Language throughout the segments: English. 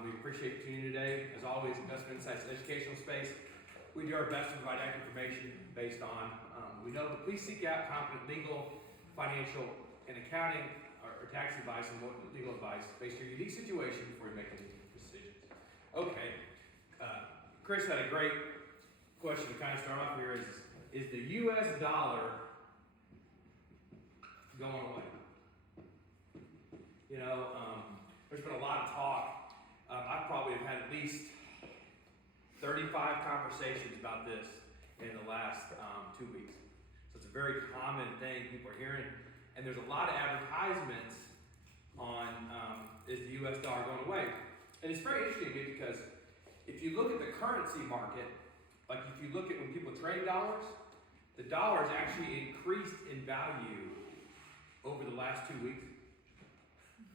We appreciate you tuning in today. As always, Investment Insights Educational Space. We do our best to provide accurate information based on, we know, but please seek out competent legal, financial, and accounting or tax advice and legal advice based on your unique situation before you make any decisions. Okay, Chris had a great question to kind of start off here. Is the U.S. dollar going away? You know, there's been a lot of talk. I probably have had at least 35 conversations about this in the last 2 weeks. So it's a very common thing people are hearing. And there's a lot of advertisements on is the US dollar going away? And it's very interesting to me because if you look at the currency market, like if you look at when people trade dollars, the dollar has actually increased in value over the last 2 weeks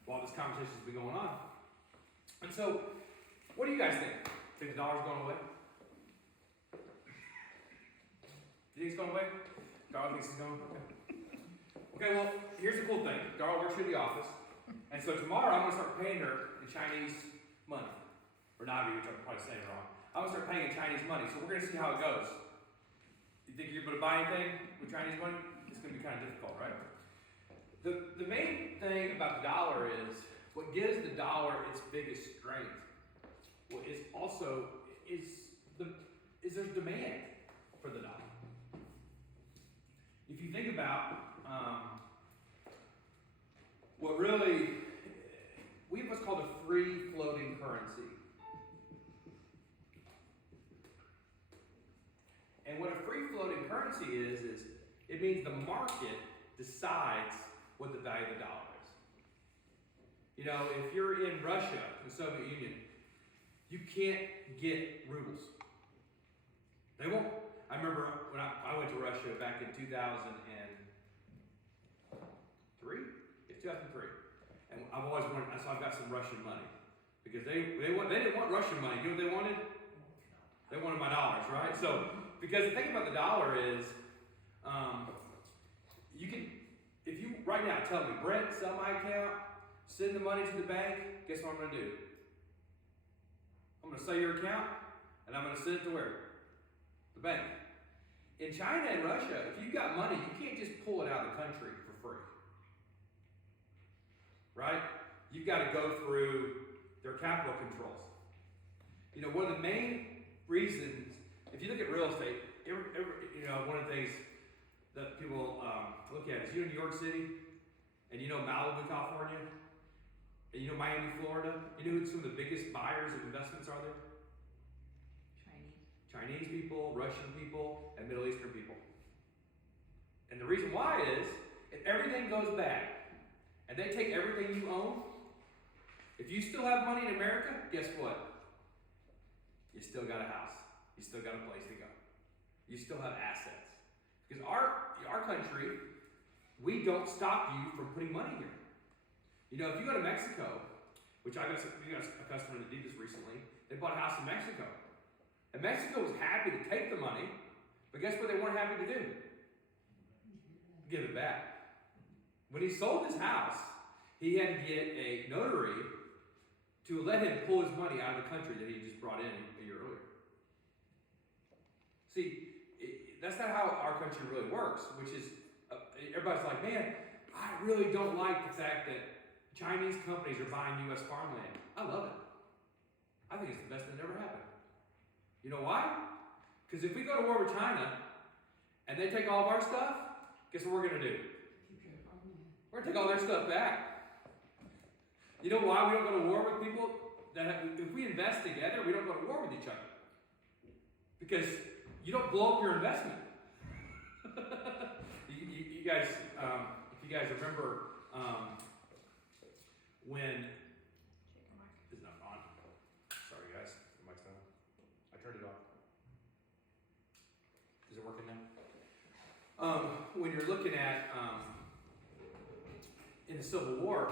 while this conversation has been going on. And so, what do you guys think? Think the dollar's going away? You think it's going away? Darla thinks it's going away? Okay, well, here's the cool thing. Darla works in the office. And so tomorrow I'm going to start paying her in Chinese money. Or Navi, which I'm probably saying it wrong. I'm going to start paying in Chinese money. So we're going to see how it goes. You think you're going to buy anything with Chinese money? It's going to be kind of difficult, right? The main thing about the dollar is what gives the dollar its biggest strength. What is also is there's demand for the dollar. If you think about what really we have what's called a free floating currency. And what a free floating currency is it means the market decides what the value of the dollar is. You know, if you're in Russia, the Soviet Union, you can't get rubles. They won't. I remember when I went to Russia back in 2003. It's 2003, and I've always wanted. So I've got some Russian money because they didn't want Russian money. You know what they wanted? They wanted my dollars, right? So because the thing about the dollar is, you can. If you right now tell me, Brent, sell my account, send the money to the bank, guess what I'm going to do? I'm going to sell your account, and I'm going to send it to where? The bank. In China and Russia, if you've got money, you can't just pull it out of the country for free. Right? You've got to go through their capital controls. You know, one of the main reasons, if you look at real estate, one of the things that people look at is, you know, New York City, and you know Malibu, California, and you know Miami, Florida. You know who some of the biggest buyers of investments are there? Chinese people, Russian people, and Middle Eastern people. And the reason why is, if everything goes bad, and they take everything you own, if you still have money in America, guess what? You still got a house. You still got a place to go. You still have assets. Because our country, we don't stop you from putting money here. You know, if you go to Mexico, which we got a customer that did this recently, they bought a house in Mexico. And Mexico was happy to take the money, but guess what they weren't happy to do? Give it back. When he sold his house, he had to get a notary to let him pull his money out of the country that he just brought in a year earlier. See, that's not how our country really works, which is, everybody's like, man, I really don't like the fact that Chinese companies are buying U.S. farmland. I love it. I think it's the best thing that ever happened. You know why? Because if we go to war with China and they take all of our stuff, guess what we're going to do? We're going to take all their stuff back. You know why we don't go to war with people? If we invest together, we don't go to war with each other. Because you don't blow up your investment. you guys, if you guys remember when... It's not on. Sorry guys, the mic's not on. I turned it off. Is it working now? When you're looking at in the Civil War,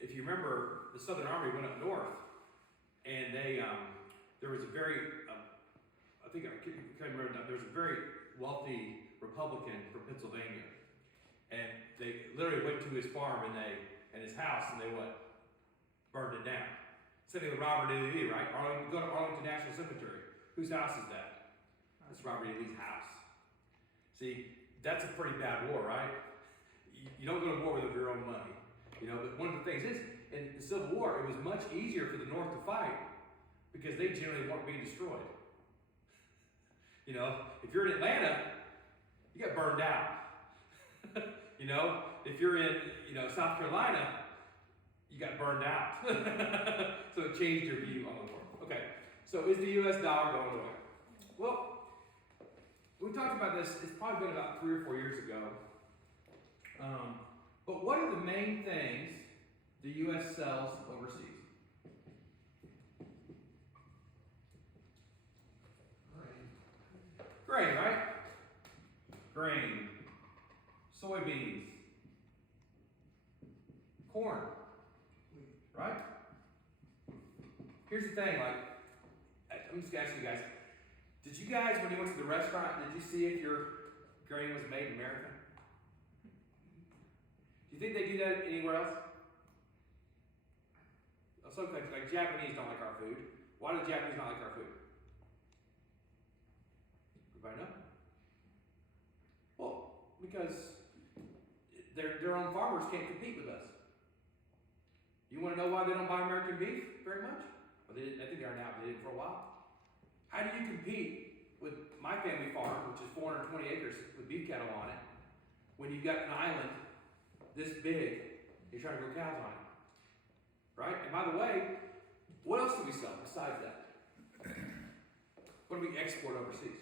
if you remember, the Southern Army went up north, and there was a very, I can't remember that, there was a very wealthy Republican from Pennsylvania, and they literally went to his farm and his house, and they burned it down. Same thing with Robert E. Lee, right? Go to Arlington National Cemetery. Whose house is that? That's Robert E. Lee's house. See, that's a pretty bad war, right? You don't go to war with your own money. You know, but one of the things is, in the Civil War, it was much easier for the North to fight because they generally weren't being destroyed. You know, if you're in Atlanta, you got burned out. You know, if you're in, South Carolina, you got burned out. So it changed your view on the war. Okay, so is the US dollar going away? Well, we talked about this, it's probably been about 3 or 4 years ago. But what are the main things the US sells overseas? Grain, right? Grain, soybeans, corn, right? Here's the thing, I'm just asking you guys, did you guys, when you went to the restaurant, did you see if your grain was made in America? Do you think they do that anywhere else? Some countries, like Japanese don't like our food. Why do the Japanese not like our food? Everybody know? Well, because their own farmers can't compete with us. You want to know why they don't buy American beef very much? Well, they didn't, I think they are now, but they did for a while. How do you compete with my family farm, which is 420 acres with beef cattle on it, when you've got an island this big, you're trying to grow cows on it? Right? And by the way, what else do we sell besides that? What do we export overseas?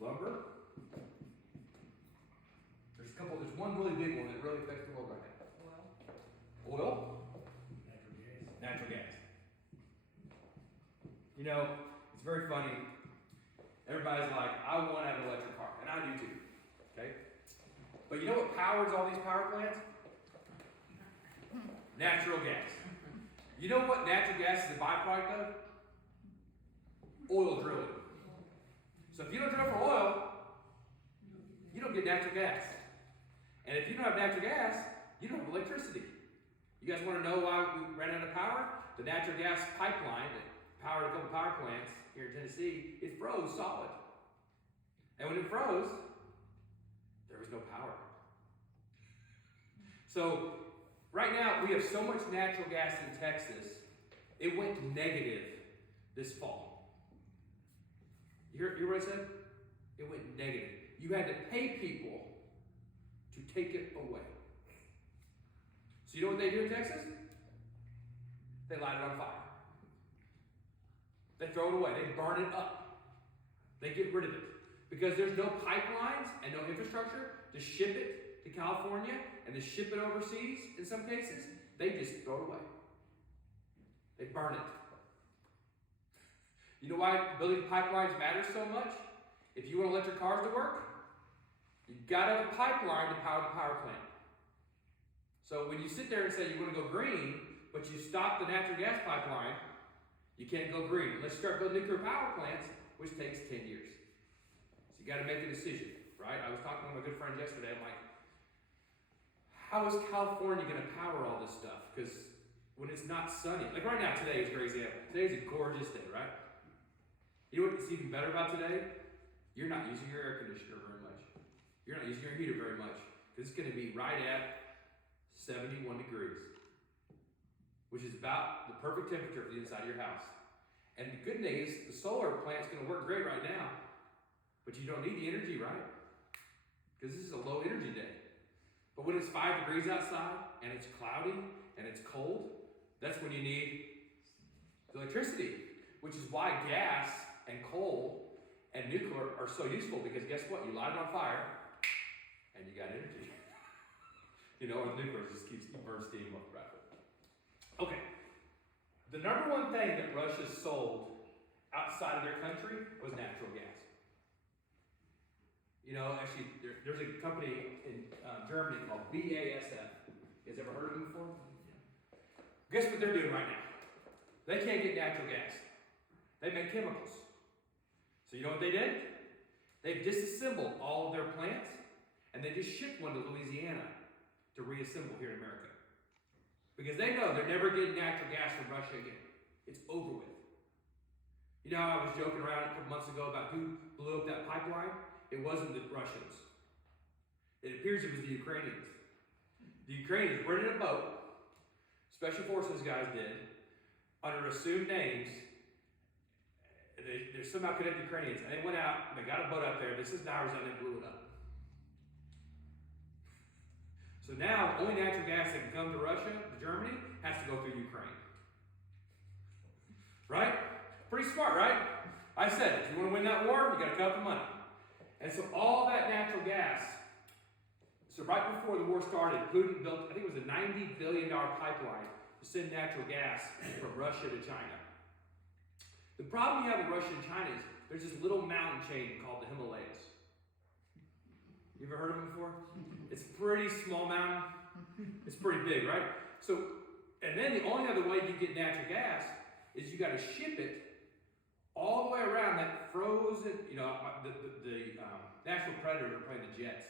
Lumber. There's one really big one that really affects the world right now. Oil. Natural gas. You know, it's very funny. Everybody's like, I want to have an electric car, and I do too. Okay? But you know what powers all these power plants? Natural gas. You know what natural gas is a byproduct of? Oil drilling. So if you don't drill for oil, you don't get natural gas. And if you don't have natural gas, you don't have electricity. You guys want to know why we ran out of power? The natural gas pipeline that powered a couple power plants here in Tennessee, it froze solid. And when it froze, there was no power. So right now, we have so much natural gas in Texas, it went negative this fall. You hear what I said? It went negative. You had to pay people to take it away. So you know what they do in Texas? They light it on fire. They throw it away. They burn it up. They get rid of it. Because there's no pipelines and no infrastructure to ship it to California and to ship it overseas in some cases. They just throw it away. They burn it. You know why building pipelines matters so much? If you want electric cars to work, you've got to have a pipeline to power the power plant. So when you sit there and say you want to go green, but you stop the natural gas pipeline, you can't go green unless you start building nuclear power plants, which takes 10 years. So you got to make a decision, right? I was talking with my good friend yesterday. I'm like, how is California going to power all this stuff? Because when it's not sunny, like right now, today is a great example. Today's a gorgeous day, right? You know what's even better about today? You're not using your air conditioner very much. You're not using your heater very much. Because it's going to be right at 71 degrees, which is about the perfect temperature for the inside of your house. And the good thing is, the solar plant's going to work great right now, but you don't need the energy, right? Because this is a low energy day. But when it's 5 degrees outside, and it's cloudy, and it's cold, that's when you need the electricity, which is why gas and coal and nuclear are so useful, because guess what? You light it on fire, and you got energy. You know, and nuclear just keeps burning steam up rapidly. Okay. The number one thing that Russia sold outside of their country was natural gas. You know, actually, there's a company in Germany called BASF. You guys ever heard of them before? Guess what they're doing right now? They can't get natural gas. They make chemicals. So you know what they did? They've disassembled all of their plants, and they just shipped one to Louisiana to reassemble here in America. Because they know they're never getting natural gas from Russia again. It's over with. You know how I was joking around a couple months ago about who blew up that pipeline? It wasn't the Russians. It appears it was the Ukrainians. The Ukrainians rented a boat, Special Forces guys did, under assumed names. They're somehow connected Ukrainians, and they went out, and they got a boat out there. This is divers, and they blew it up. So now, the only natural gas that can come to Russia, to Germany, has to go through Ukraine. Right? Pretty smart, right? I said, if you want to win that war, you got to cut the money. And so all that natural gas, so right before the war started, Putin built, I think it was a $90 billion pipeline to send natural gas from Russia to China. The problem you have with Russia and China is there's this little mountain chain called the Himalayas. You ever heard of them before? It's a pretty small mountain. It's pretty big, right? So, and then the only other way you get natural gas is you got to ship it all the way around that frozen, you know, the National Predator were playing the Jets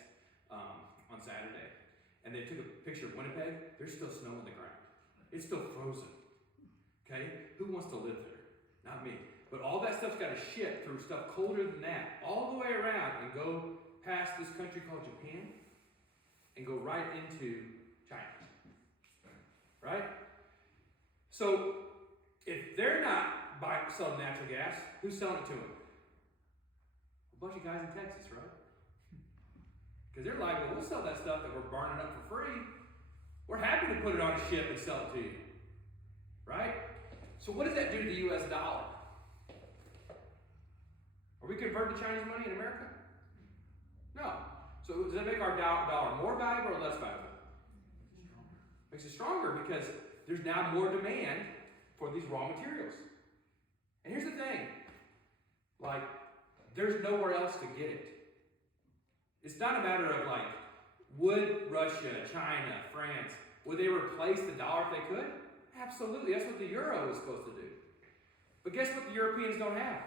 on Saturday. And they took a picture of Winnipeg. There's still snow on the ground. It's still frozen. Okay? Who wants to live there? Not me. But all that stuff's got to ship through stuff colder than that, all the way around and go past this country called Japan and go right into China. Right? So, if they're not selling natural gas, who's selling it to them? A bunch of guys in Texas, right? Because they're like, well, we'll sell that stuff that we're burning up for free. We're happy to put it on a ship and sell it to you. Right? So what does that do to the U.S. dollar? Are we converting to Chinese money in America? No. So does that make our dollar more valuable or less valuable? Makes it stronger because there's now more demand for these raw materials. And here's the thing. Like, there's nowhere else to get it. It's not a matter of like, would Russia, China, France, would they replace the dollar if they could? Absolutely. That's what the euro is supposed to do. But guess what the Europeans don't have?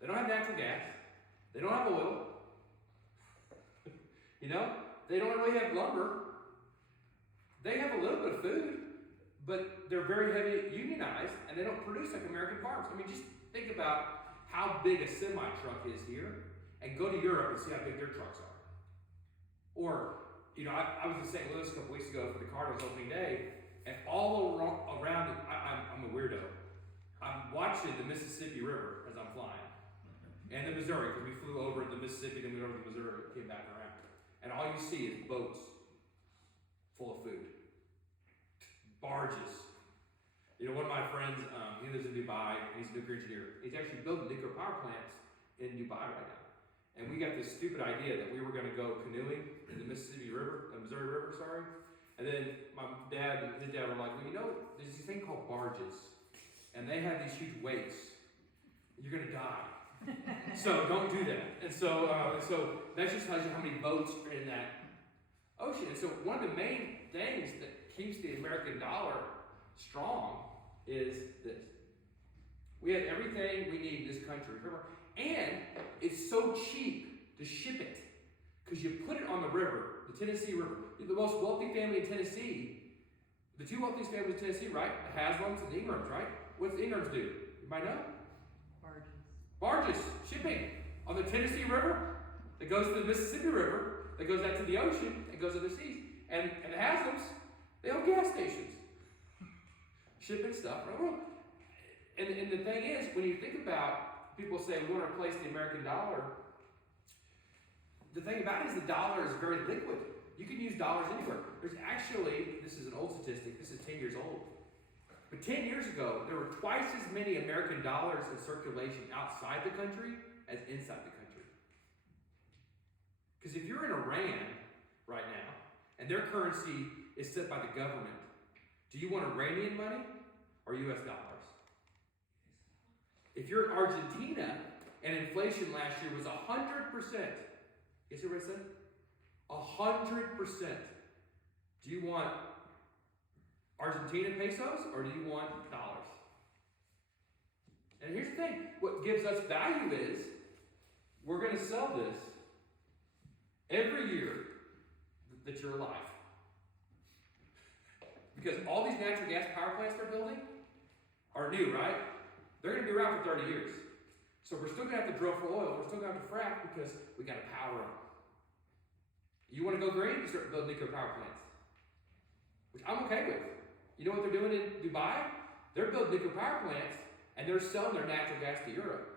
They don't have natural gas. They don't have oil. You know? They don't really have lumber. They have a little bit of food, but they're very heavy unionized, and they don't produce like American farms. I mean, just think about how big a semi-truck is here, and go to Europe and see how big their trucks are. Or, you know, I was in St. Louis a couple weeks ago for the Cardinals opening day, and all around it, I'm a weirdo. I'm watching the Mississippi River as I'm flying, and the Missouri, because we flew over the Mississippi, then we went over the Missouri, came back around. And all you see is boats full of food. Barges. You know, one of my friends, he lives in Dubai, and he's a nuclear engineer. He's actually building nuclear power plants in Dubai right now. And we got this stupid idea that we were going to go canoeing in the Missouri River, sorry. And then my dad and his dad were like, well, you know, there's this thing called barges. And they have these huge weights. You're going to die. So don't do that. And so that just tells you how many boats are in that ocean. And so one of the main things that keeps the American dollar strong is this. We have everything we need in this country. Remember? And it's so cheap to ship it. Because you put it on the river, the Tennessee River. The most wealthy family in Tennessee, the two wealthiest families in Tennessee, right? The Haslams and the Ingrams, right? What's the Ingrams do? You might know? Barges, shipping on the Tennessee River that goes to the Mississippi River, that goes out to the ocean, and goes to the seas. And the Haslams, they own gas stations. Shipping stuff around the world. And the thing is, when you think about people say we want to replace the American dollar, the thing about it is the dollar is very liquid. You can use dollars anywhere. There's actually, this is an old statistic, this is 10 years old. But 10 years ago, there were twice as many American dollars in circulation outside the country as inside the country. Because if you're in Iran right now, and their currency is set by the government, do you want Iranian money or US dollars? If you're in Argentina, and inflation last year was 100%, guess what I said? 100%. Do you want Argentina pesos or do you want dollars? And here's the thing. What gives us value is we're going to sell this every year. that you're alive. Because all these natural gas power plants they're building are new, right? They're going to be around for 30 years. So we're still going to have to drill for oil. We're still going to have to frack because we got to power them. You want to go green? You start building nuclear power plants, which I'm okay with. You know what they're doing in Dubai? They're building nuclear power plants and they're selling their natural gas to Europe.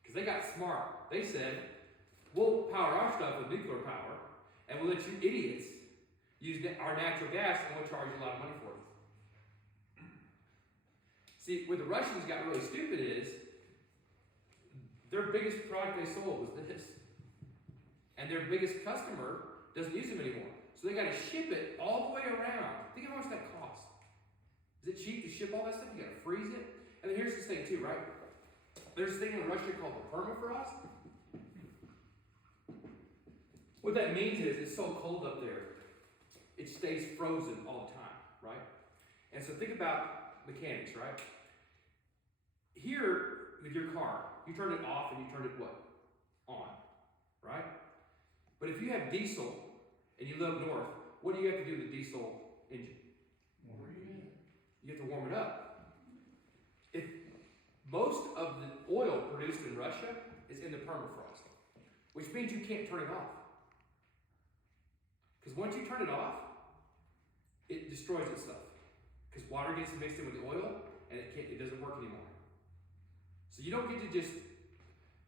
Because they got smart. They said, we'll power our stuff with nuclear power and we'll let you idiots use our natural gas and we'll charge you a lot of money for it. See, where the Russians got really stupid is their biggest product they sold was this. And their biggest customer doesn't use them anymore. So they got to ship it all the way around. Think how much that costs. Is it cheap to ship all that stuff? You got to freeze it. And then here's this thing too, right? There's this thing in Russia called the permafrost. What that means is it's so cold up there, it stays frozen all the time, right? And so think about mechanics, right? Here, with your car, you turn it off and you turn it what? On, right? But if you have diesel and you live north, what do you have to do with the diesel engine? You have to warm it up. If most of the oil produced in Russia is in the permafrost, which means you can't turn it off. Because once you turn it off, it destroys itself. Because water gets mixed in with the oil and it doesn't work anymore. So you don't get to just,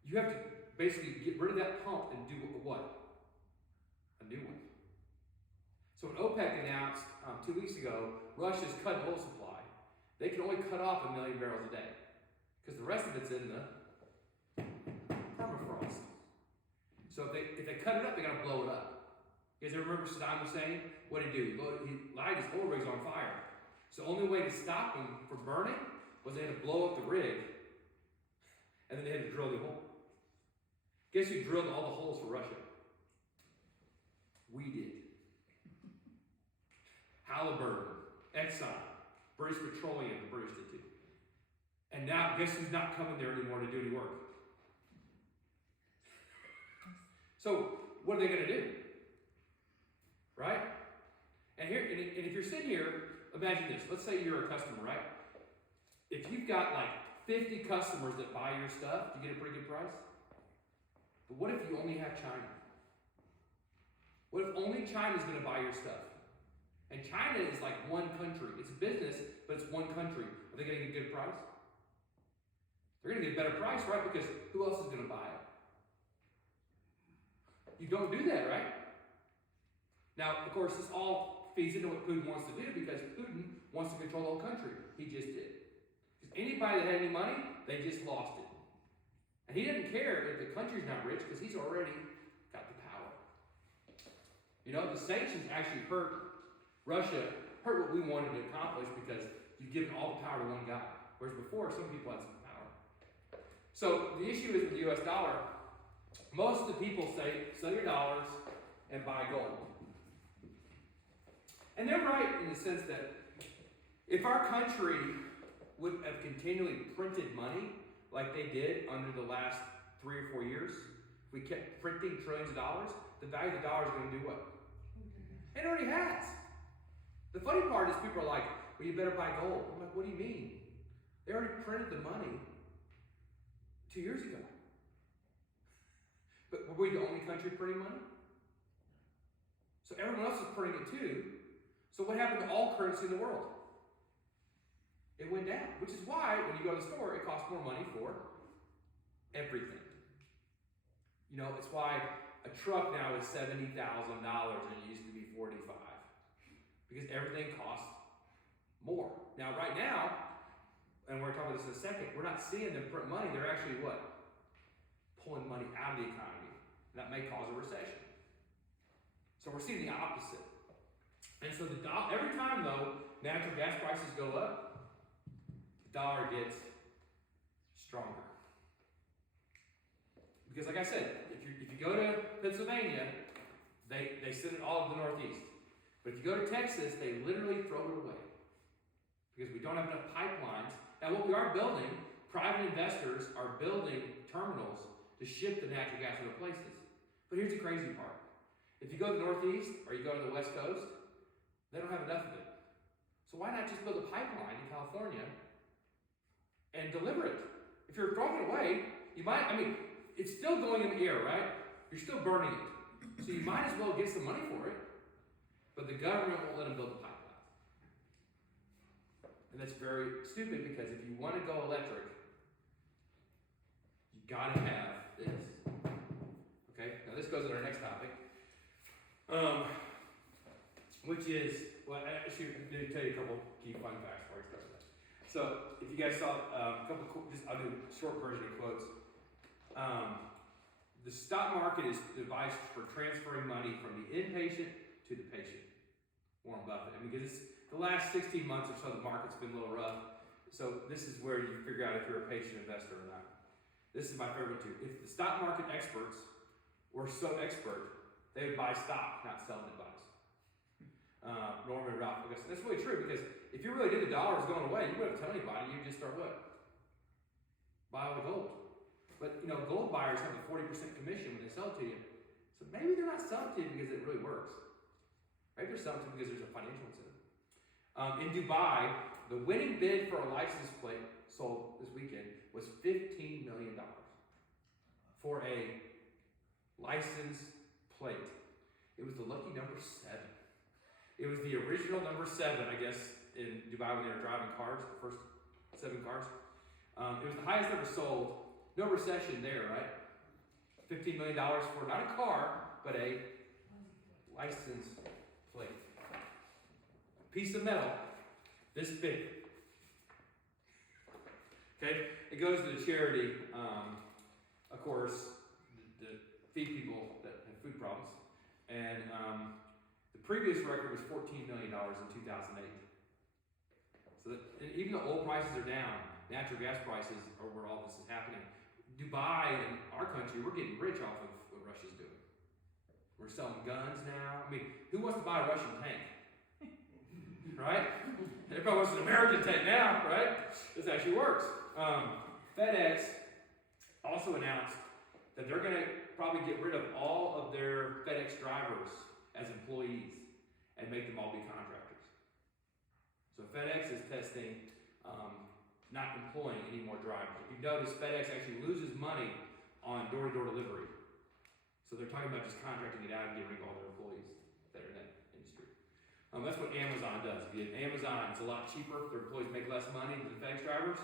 you have to basically get rid of that pump and do what? A new one. So when OPEC announced 2 weeks ago, Russia's cut oil supply, they can only cut off 1 million barrels a day. Because the rest of it's in the permafrost. So if they cut it up, they gotta blow it up. You guys ever remember Saddam Hussein? What did he do? He lighted his oil rigs on fire. So the only way to stop them from burning was they had to blow up the rig, and then they had to drill the hole. Guess who drilled all the holes for Russia? We did. Halliburton, Exxon, British Petroleum, the British did too. And now, guess who's not coming there anymore to do any work? So, what are they going to do? Right? And if you're sitting here, imagine this. Let's say you're a customer, right? If you've got like 50 customers that buy your stuff, you get a pretty good price. But what if you only have China? What if only China's going to buy your stuff? And China is like one country. It's a business, but it's one country. Are they going to get a good price? They're going to get a better price, right? Because who else is going to buy it? You don't do that, right? Now, of course, this all feeds into what Putin wants to do because Putin wants to control the whole country. He just did. Because anybody that had any money, they just lost it. And he didn't care if the country's not rich because he's already got the power. You know, the sanctions actually hurt Russia, hurt what we wanted to accomplish because you've given all the power to one guy. Whereas before, some people had some power. So the issue is with the US dollar, most of the people say, sell your dollars and buy gold. And they're right in the sense that if our country would have continually printed money like they did under the last 3 or 4 years, if we kept printing trillions of dollars, the value of the dollar is going to do what? It already has. The funny part is people are like, well, you better buy gold. I'm like, what do you mean? They already printed the money 2 years ago. But were we the only country printing money? So everyone else is printing it too. So what happened to all currency in the world? It went down. Which is why when you go to the store, it costs more money for everything. You know, it's why a truck now is $70,000 and it used to be $45,000. Because everything costs more. Now, right now, and we're talking about this in a second, we're not seeing them print money. They're actually what? Pulling money out of the economy. And that may cause a recession. So we're seeing the opposite. And so every time, though, natural gas prices go up, the dollar gets stronger. Because like I said, if you go to Pennsylvania, they send it all to the Northeast. But if you go to Texas, they literally throw it away. Because we don't have enough pipelines. Now what we are building, private investors are building terminals to ship the natural gas to other places. But here's the crazy part. If you go to the Northeast or you go to the West Coast, they don't have enough of it. So why not just build a pipeline in California and deliver it? If you're throwing it away, you might, it's still going in the air, right? You're still burning it. So you might as well get some money for it, but the government won't let them build the pipeline. And that's very stupid because if you want to go electric, you gotta have this. Okay, now this goes to our next topic, which is, well, actually, I'm going to tell you a couple key fun facts before I start with that. So, if you guys saw a couple, I'll do a short version of quotes. The stock market is a device for transferring money from the inpatient to the patient. Warren Buffett. Because the last 16 months or so, the market's been a little rough. So this is where you figure out if you're a patient investor or not. This is my favorite too. If the stock market experts were so expert, they would buy stock, not sell advice. Norman Ralph, I guess that's really true because if you really did the dollar was going away, you wouldn't tell anybody. You'd just start what? Buy all the gold. But gold buyers have a 40% commission when they sell it to you. So maybe they're not selling to you because it really works. Maybe they're selling to you because there's a financial incentive. In Dubai, the winning bid for a license plate sold this weekend was $15 million for a license plate. It was the lucky number 7. It was the original number 7, I guess, in Dubai when they were driving cars, the first 7 cars. It was the highest ever sold. No recession there, right? $15 million for not a car, but a license plate. A piece of metal this big. Okay? It goes to the charity, of course, to feed people that have food problems. And the previous record was $14 million in 2008. So that, and even though oil prices are down, natural gas prices are where all this is happening. Dubai and our country, we're getting rich off of what Russia's doing. We're selling guns now. Who wants to buy a Russian tank? Right? Everybody wants an American tank now, right? This actually works. FedEx also announced that they're going to probably get rid of all of their FedEx drivers as employees and make them all be contractors. So FedEx is testing not employing any more drivers. If you notice, FedEx actually loses money on door-to-door delivery. So they're talking about just contracting it out and getting rid of all their employees that are in that industry. That's what Amazon does. If you have Amazon, it's a lot cheaper. Their employees make less money than the FedEx drivers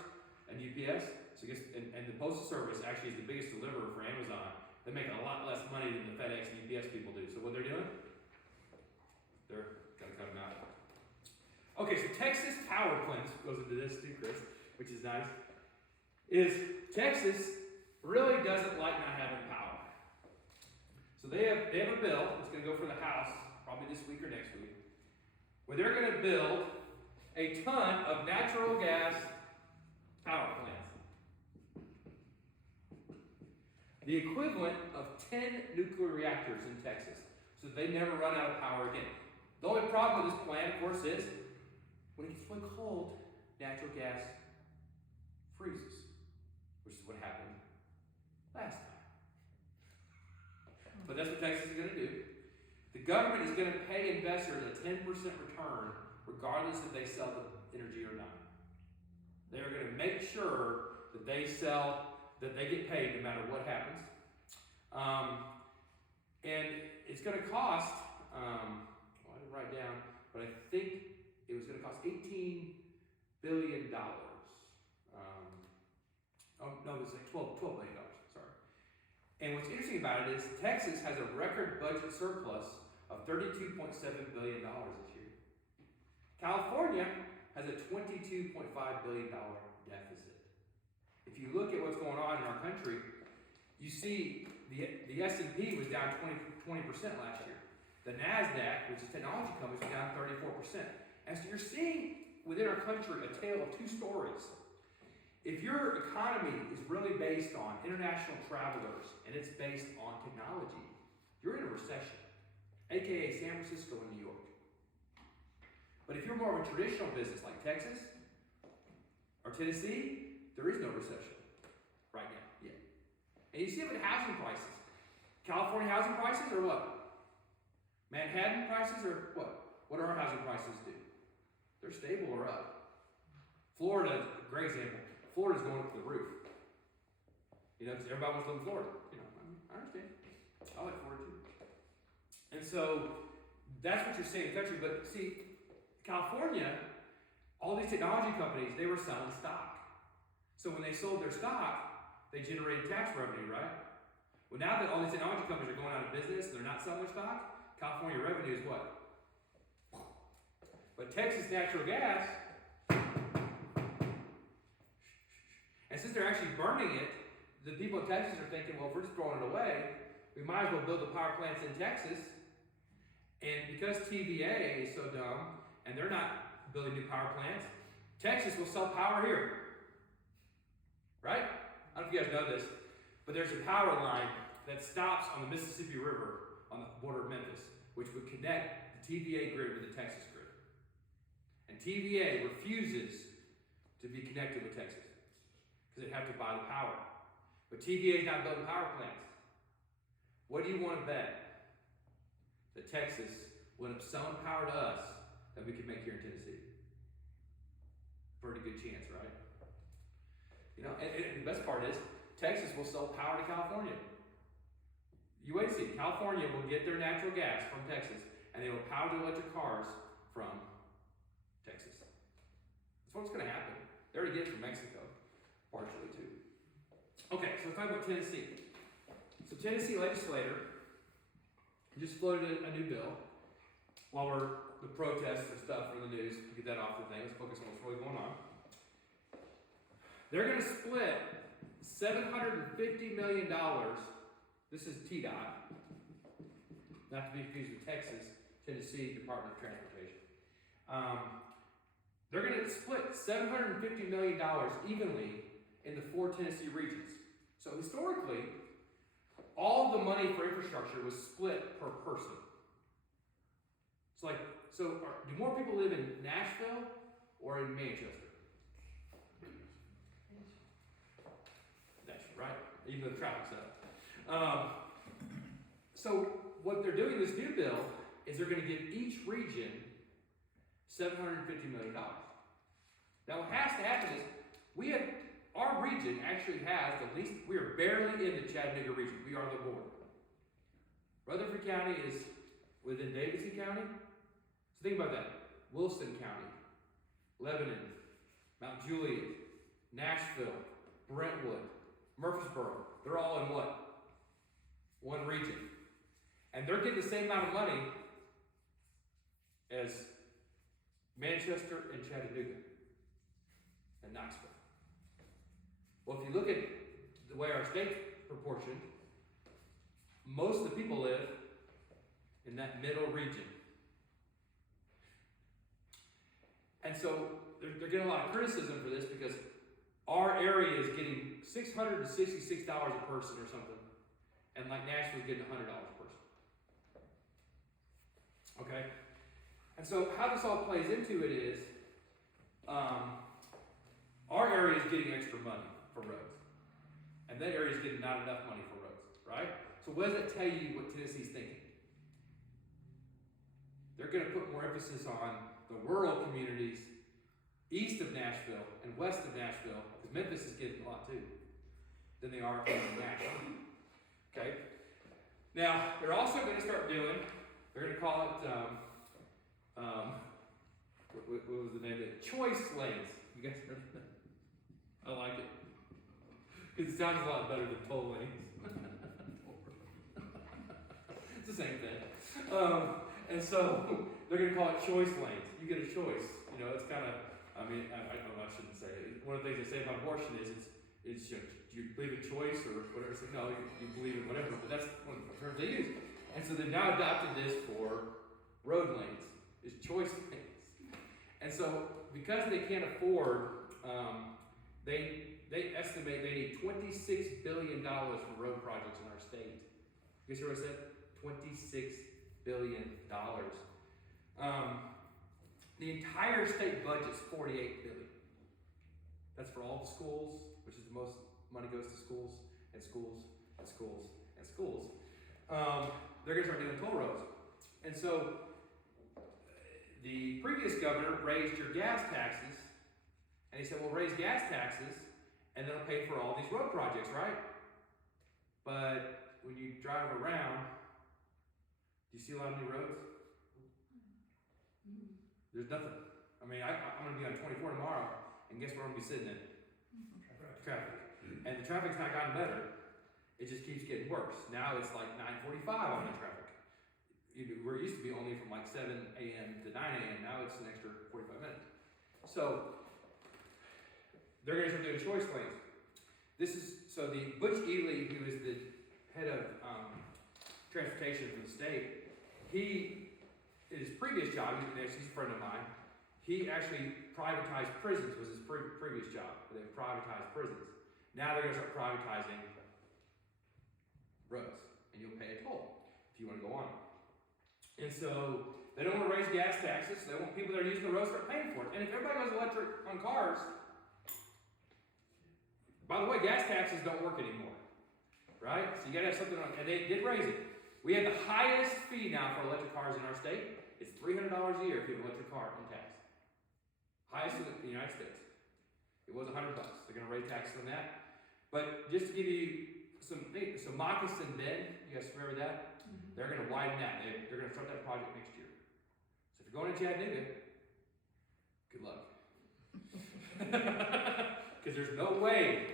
and UPS. So and the Postal Service actually is the biggest deliverer for Amazon. They make a lot less money than the FedEx and UPS people do. So what they're doing? They're going to cut them out. Okay, so Texas power plants goes into this too, Chris, which is nice. Is Texas really doesn't like not having power. So they have a bill that's going to go for the House probably this week or next week, where they're going to build a ton of natural gas power plants. The equivalent of 10 nuclear reactors in Texas, so they never run out of power again. The only problem with this plant, of course, is when it gets really cold, natural gas freezes, which is what happened last time. But that's what Texas is going to do. The government is going to pay investors a 10% return regardless if they sell the energy or not. They're going to make sure that they get paid no matter what happens. And it's going to cost, I didn't write down, but I think it was going to cost $18 billion. It was like $12 billion, sorry. And what's interesting about it is Texas has a record budget surplus of $32.7 billion this year. California has a $22.5 billion deficit. If you look at what's going on in our country, you see the S&P was down 20% last year. The NASDAQ, which is technology companies, was down 34%. And so you're seeing within our country a tale of two stories. If your economy is really based on international travelers and it's based on technology, you're in a recession, aka San Francisco and New York. But if you're more of a traditional business like Texas or Tennessee, there is no recession right now yet. And you see it with housing prices. California housing prices are what? Manhattan prices are what? What do our housing prices do? They're stable or up. Florida, great example. Florida's going up to the roof. You know, because everybody wants to live in Florida. You know, I understand. I like Florida too. And so that's what you're seeing in the country. But see, California, all these technology companies, they were selling stock. So when they sold their stock, they generated tax revenue, right? Well, now that all these technology companies are going out of business and they're not selling their stock, California revenue is what? But Texas natural gas, and since they're actually burning it, the people in Texas are thinking, well, if we're just throwing it away, we might as well build the power plants in Texas. And because TVA is so dumb, and they're not building new power plants, Texas will sell power here. Right? I don't know if you guys know this, but there's a power line that stops on the Mississippi River on the border of Memphis, which would connect the TVA grid with the Texas grid. And TVA refuses to be connected with Texas because they have to buy the power. But TVA is not building power plants. What do you want to bet? That Texas will end up selling power to us that we could make here in Tennessee. Pretty good chance, right? You know, and the best part is, Texas will sell power to California. You wait and see. California will get their natural gas from Texas, and they will power the electric cars from Texas. That's what's going to happen. They already get it from Mexico, partially too. Okay, so let's talk about Tennessee. So Tennessee legislator just floated a new bill. While the protests and stuff are in the news, to get that off the thing, let's focus on what's really going on. They're going to split $750 million. This is TDOT, not to be confused with Texas, Tennessee Department of Transportation. They're going to split $750 million evenly in the 4 Tennessee regions. So historically, all the money for infrastructure was split per person. It's like, do more people live in Nashville or in Manchester? That's right, even though the traffic's up. So what they're doing in this new bill is they're going to give each region $750 million. Now what has to happen is, our region actually has the least, we are barely in the Chattanooga region. We are the border. Rutherford County is within Davidson County. So think about that. Wilson County, Lebanon, Mount Juliet, Nashville, Brentwood, Murfreesboro. They're all in what? One region. And they're getting the same amount of money as Manchester and Chattanooga and Knoxville. Well, if you look at the way our state's proportioned, most of the people live in that middle region. And so they're getting a lot of criticism for this because our area is getting $666 a person or something, and like Nashville's getting $100 a person. Okay? And so how this all plays into it is, our area is getting extra money for roads. And that area is getting not enough money for roads, right? So what does that tell you what Tennessee's thinking? They're going to put more emphasis on the rural communities east of Nashville and west of Nashville, because Memphis is getting a lot too, than they are in Nashville. Okay? Now, they're also going to start doing, they're going to call it, what was the name of it? Choice lanes. You guys heard of that? I like it. Because it sounds a lot better than toll lanes. It's the same thing. And so they're going to call it choice lanes. You get a choice. You know, it's kind of, I mean, I don't know, I shouldn't say it. One of the things they say about abortion is, do you believe in choice or whatever? It's like, no, you believe in whatever, but that's one of the terms they use. And so they've now adopted this for road lanes, is choice lanes. And so because they can't afford, they estimate they need $26 billion for road projects in our state. You guys hear what I said? $26 billion. The entire state budget's $48 billion. That's for all the schools, which is the most money goes to schools and schools and schools and schools. They're going to start doing toll roads. And so the previous governor raised your gas taxes, and he said, well, raise gas taxes, and that'll pay for all these road projects, right? But when you drive around, do you see a lot of new roads? There's nothing. I mean, I'm going to be on 24 tomorrow, and guess where I'm going to be sitting in? Traffic. And the traffic's not gotten better. It just keeps getting worse. Now it's like 9:45 on the traffic. Where it used to be only from like 7 a.m. to 9 a.m. Now it's an extra 45 minutes. So they're going to start doing choice lanes. So the Butch Ely, who is the head of transportation for the state, in his previous job, he's a friend of mine, he actually privatized prisons, was his previous job. They privatized prisons. Now they're going to start privatizing roads, and you'll pay a toll if you want to go on it. And so they don't want to raise gas taxes, so they want people that are using the roads to start paying for it. And if everybody goes electric on cars, by the way, gas taxes don't work anymore, right? So you got to have something on, and they did raise it. We have the highest fee now for electric cars in our state. It's $300 a year if you have an electric car in tax. Highest in the United States. It was $100. They're going to raise taxes on that. But just to give you some things, so Moccasin Bend, you guys remember that? Mm-hmm. They're going to widen that. They're going to start that project next year. So if you're going to Chattanooga, good luck. Because there's no way.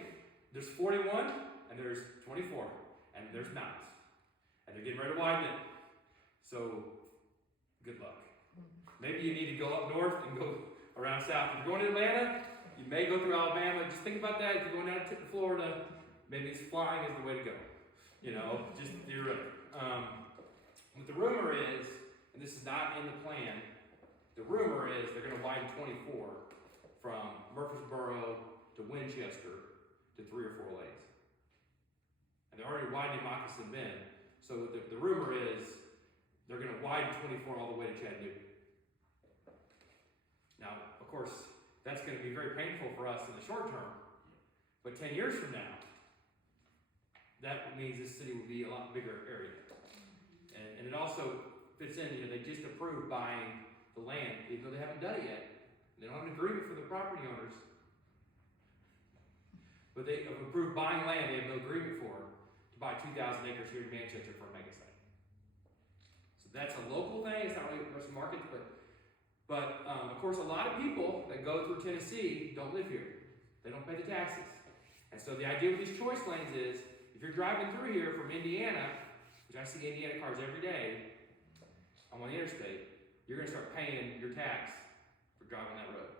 There's 41 and there's 24 and there's mountains. And they're getting ready to widen it. So, good luck. Maybe you need to go up north and go around south. If you're going to Atlanta, you may go through Alabama. Just think about that. If you're going down to Florida, maybe flying is the way to go. You know, just theoretically. But the rumor is, and this is not in the plan, the rumor is they're going to widen 24 from Murfreesboro to Winchester to 3 or 4 lanes. And they're already widening Moccasin Bend. So the rumor is they're going to widen 24 all the way to Chattanooga. Now, of course, that's going to be very painful for us in the short term. But 10 years from now, that means this city will be a lot bigger area. And it also fits in, they just approved buying the land, even though they haven't done it yet. They don't have an agreement for the property owners. But they have approved buying land they have no agreement for to buy 2,000 acres here in Manchester for a mega site. So that's a local thing. It's not really most markets, but of course, a lot of people that go through Tennessee don't live here. They don't pay the taxes. And so the idea with these choice lanes is, if you're driving through here from Indiana, which I see Indiana cars every day, I'm on the interstate, you're going to start paying your tax for driving that road.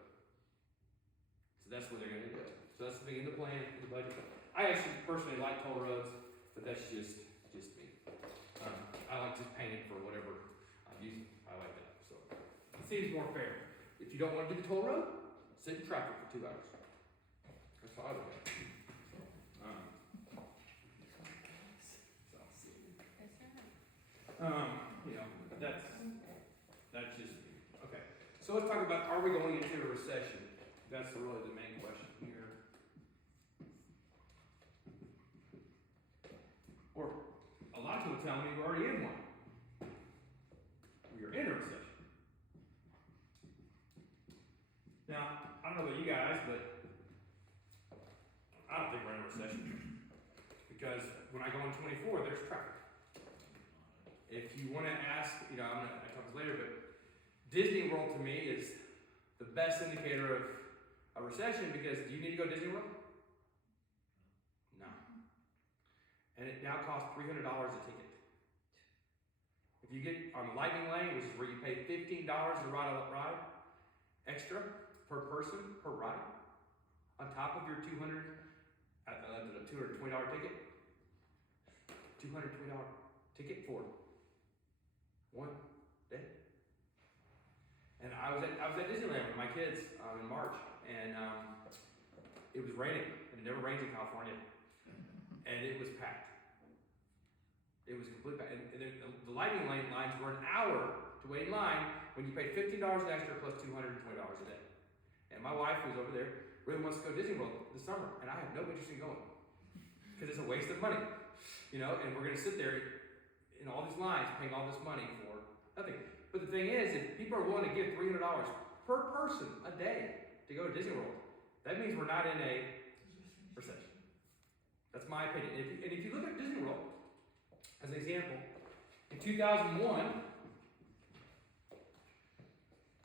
So that's what they're going to do. So that's the beginning of the plan, the budget. I actually personally like toll roads, but that's just me. I like just paying for whatever I'm using. I like that. So it seems more fair. If you don't want to do the toll road, sit in traffic for 2 hours. That's how I look at it. That's just me. Okay. So let's talk about, are we going into a recession? That's really the main question here. Or a lot of people tell me we're already in one. We are in a recession. Now, I don't know about you guys, but I don't think we're in a recession. Because when I go on 24, there's traffic. If you want to ask, I'll talk this later, but Disney World to me is the best indicator of a recession, because do you need to go to Disney World? No. And it now costs $300 a ticket. If you get on the Lightning Lane, which is where you pay $15 to ride a ride, extra per person, per ride, on top of your $220 ticket, $220 ticket for 1 day. And I was at Disneyland with my kids in March, and it was raining, and it never rains in California, and it was packed. It was completely packed. And the Lightning Lane lines were an hour to wait in line when you paid $15 extra plus $220 a day. And my wife, who's over there, really wants to go to Disney World this summer, and I have no interest in going because it's a waste of money, and we're going to sit there in all these lines paying all this money for Nothing. But the thing is, if people are willing to give $300 per person a day to go to Disney World, that means we're not in a recession. That's my opinion. And if you look at Disney World, as an example, in 2001,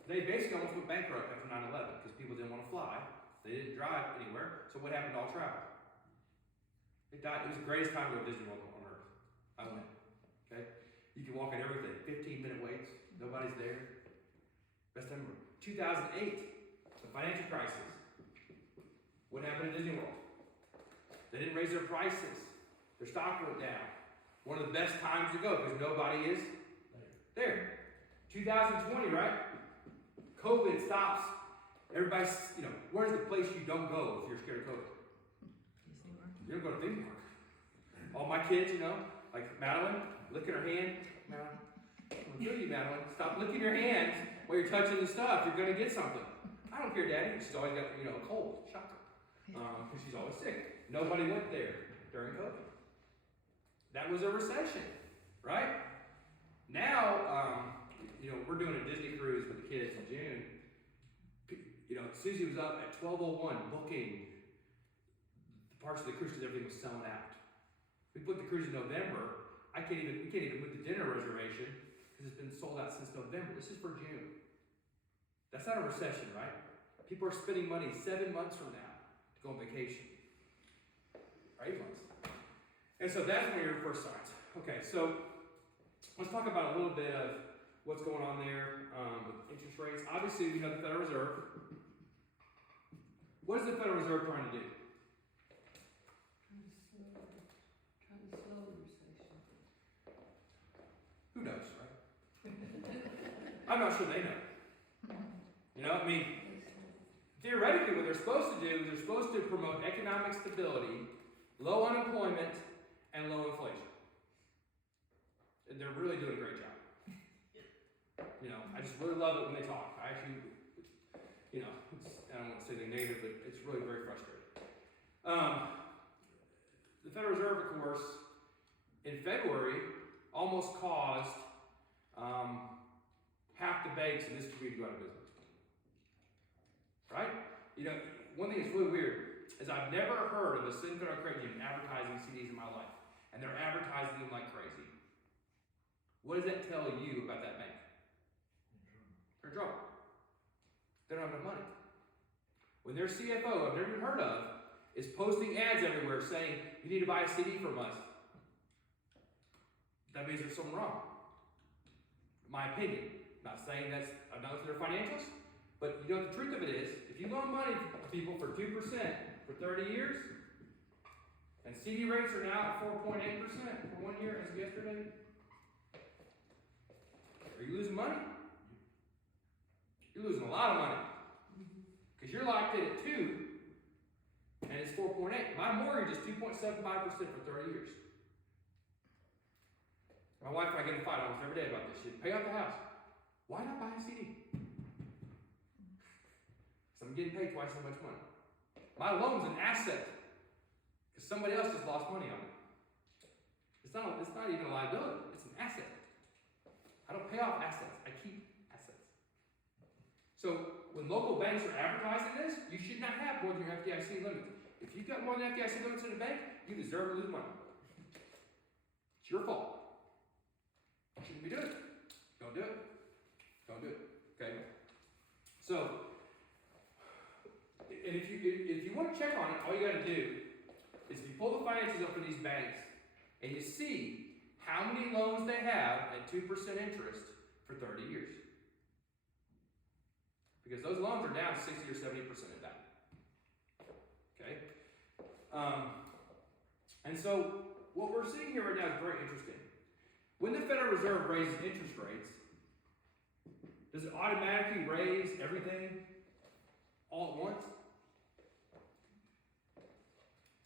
they basically almost went bankrupt after 9/11 because people didn't want to fly. They didn't drive anywhere. So what happened to all travel? It died. It was the greatest time to go to Disney World on earth. I went. Okay? You can walk in everything. 15-minute waits. Nobody's there. Best time ever. 2008, the financial crisis. What happened at Disney World? They didn't raise their prices. Their stock went down. One of the best times to go because nobody is there. 2020, right? COVID stops. Everybody's, where's the place you don't go if you're scared of COVID? You don't go to theme park. All my kids, like Madeline, licking her hand. Madeline, I'm gonna kill you, Madeline. Stop licking your hands while you're touching the stuff. You're gonna get something. I don't care, Daddy. She's always got, a cold. Shocker. Because she's always sick. Nobody went there during COVID. That was a recession, right? Now, we're doing a Disney cruise with the kids in June. Susie was up at 12:01 booking the parts of the cruise because everything was selling out. We booked the cruise in November. We can't even move the dinner reservation because it's been sold out since November. This is for June. That's not a recession, right? People are spending money 7 months from now to go on vacation. Or 8 months. And so that's one of your first signs. Okay, so let's talk about a little bit of what's going on there with interest rates. Obviously, we know the Federal Reserve. What is the Federal Reserve trying to do? Trying to slow the recession. Who knows, right? I'm not sure they know. Theoretically, what they're supposed to do is they're supposed to promote economic stability, low unemployment, and low inflation. And they're really doing a great job. I just really love it when they talk. I actually, I don't want to say anything negative, but it's really very frustrating. The Federal Reserve, of course, in February, almost caused half the banks in this community to go out of business. Right? One thing that's really weird is I've never heard of a Sin Federal Credit Union advertising CDs in my life. And they're advertising them like crazy. What does that tell you about that bank? They're in trouble. They don't have enough money. When their CFO, I've never even heard of, is posting ads everywhere saying, you need to buy a CD from us, that means there's something wrong. My opinion. I'm not saying that's enough to their financials, but the truth of it is, if you loan money to people for 2% for 30 years, and CD rates are now at 4.8% for 1 year as of yesterday, are you losing money? You're losing a lot of money. Because you're locked in at 2, and it's 4.8. My mortgage is 2.75% for 30 years. My wife and I get in a fight almost every day about this. She said, pay off the house. Why not buy a CD? Because I'm getting paid twice so much money. My loan's an asset. Because somebody else just lost money on it. It's not even a liability. It's an asset. I don't pay off assets. I keep assets. So when local banks are advertising this, you should not have more than your FDIC limits. If you've got more than FDIC limits in the bank, you deserve to lose money. It's your fault. You shouldn't be doing it. Don't do it. Don't do it. Okay? So, and if you want to check on it, all you got to do is if you pull the finances up for these banks and you see how many loans they have at 2% interest for 30 years. Because those loans are down 60 or 70% of that. Okay? And so what we're seeing here right now is very interesting. When the Federal Reserve raises interest rates, does it automatically raise everything all at once?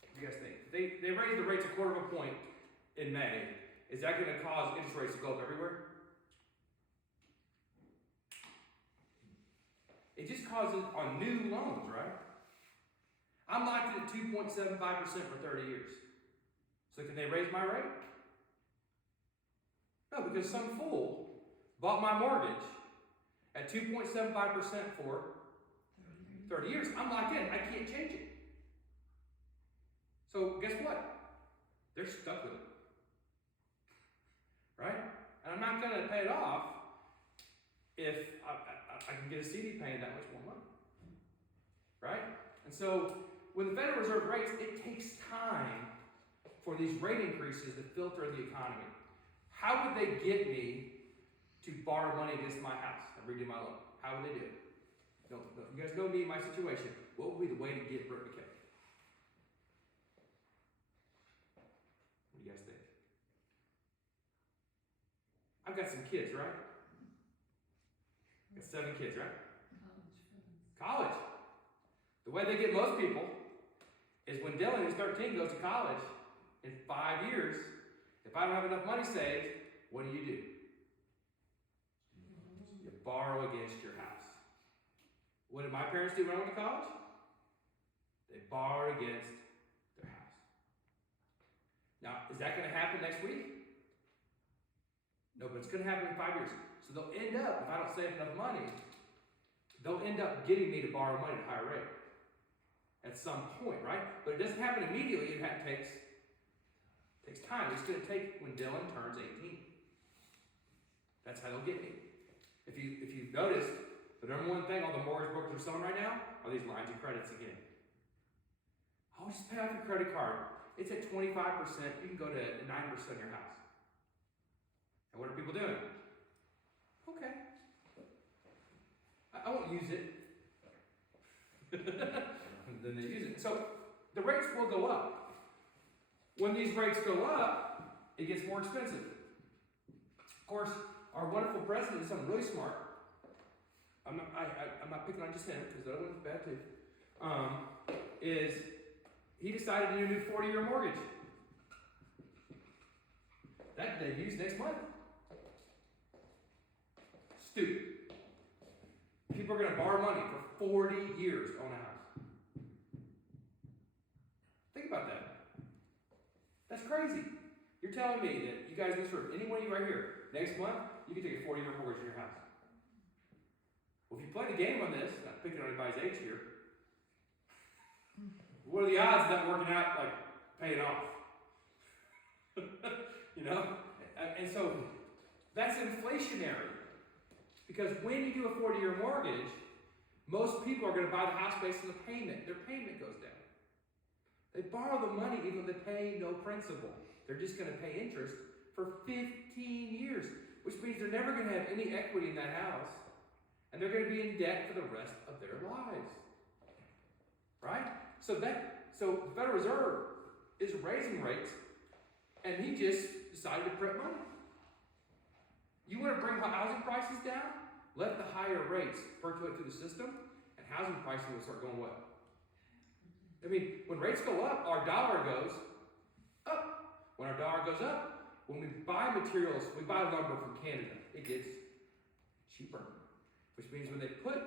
What do you guys think? They raised the rates 1/4 point in May. Is that going to cause interest rates to go up everywhere? It just causes on new loans, right? I'm locked in at 2.75% for 30 years. So can they raise my rate? No, because some fool bought my mortgage at 2.75% for 30 years. I'm locked in. I can't change it. So guess what? They're stuck with it. Right? And I'm not going to pay it off if I can get a CD paying that much more money. Right? And so when the Federal Reserve rates, it takes time for these rate increases to filter the economy. How would they get me to borrow money against my house and redo my loan? How would they do it? No, you guys know me and my situation. What would be the way to get Britt McKay? What do you guys think? I've got some kids, right? I've got 7 kids, right? College. The way they get most people is when Dylan, who's 13, goes to college in 5 years, if I don't have enough money saved, what do? You borrow against your house. What did my parents do when I went to college? They borrowed against their house. Now, is that going to happen next week? No, but it's going to happen in 5 years. So they'll end up, if I don't save enough money, they'll end up getting me to borrow money at a higher rate at some point, right? But it doesn't happen immediately. It takes time. It's going to take when Dylan turns 18. That's how they'll get me. If you've noticed, the number one thing all the mortgage brokers are selling right now are these lines of credits again. Oh, just pay off your credit card. It's at 25%. You can go to 9% in your house. And what are people doing? Okay. I won't use it. And then they use it. So the rates will go up. When these rates go up, it gets more expensive. Of course, our wonderful president is something really smart. I'm not picking on just him, because the other one's bad too. Is he decided to do a new 40-year mortgage. That debuts next month. Stupid. People are going to borrow money for 40 years to own a house. Think about that. That's crazy. You're telling me that you guys in this room, any one of you right here, next month, you can take a 40-year mortgage in your house. Well, if you play the game on this, not picking on anybody's age here, what are the odds of that working out, like, paying off? You know? And so, that's inflationary. Because when you do a 40-year mortgage, most people are going to buy the house based on the payment. Their payment goes down. They borrow the money even though they pay no principal. They're just going to pay interest for 15 years, which means they're never going to have any equity in that house, and they're going to be in debt for the rest of their lives. Right? So the Federal Reserve is raising rates, and he just decided to print money. You want to bring housing prices down? Let the higher rates percolate through the system, and housing prices will start going what? I mean, when rates go up, our dollar goes up. When our dollar goes up, when we buy materials, we buy lumber from Canada, it gets cheaper. Which means when they put,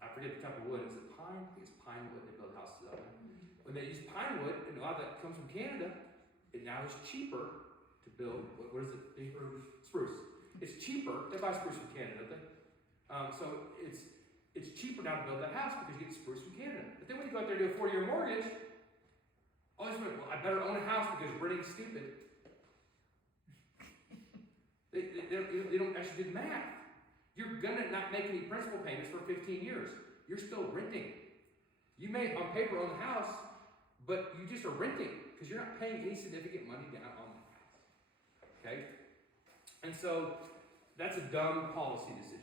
I forget the type of wood, is it pine? I think it's pine wood they build houses out of. When they use pine wood, and a lot of that comes from Canada, it now is cheaper to build, what is it? Spruce. It's cheaper, they buy spruce from Canada, don't they? So it's cheaper now to build that house because you get spruce from Canada. But then when you go out there and do a 40-year mortgage, well, I better own a house because renting's stupid. They don't actually do the math. You're gonna not make any principal payments for 15 years. You're still renting. You may, on paper, own the house, but you just are renting because you're not paying any significant money down on the house. Okay? And so that's a dumb policy decision.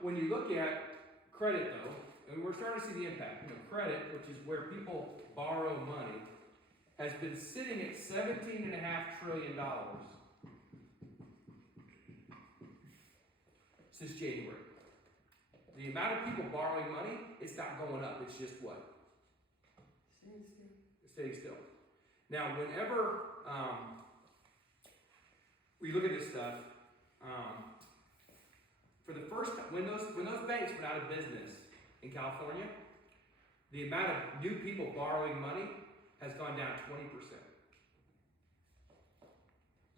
When you look at credit, though, and we're starting to see the impact. Credit, which is where people borrow money, has been sitting at $17.5 trillion since January. The amount of people borrowing money, it's not going up. It's just what? Staying still. Now, whenever we look at this stuff, for the first time, when those banks went out of business in California, the amount of new people borrowing money has gone down 20%.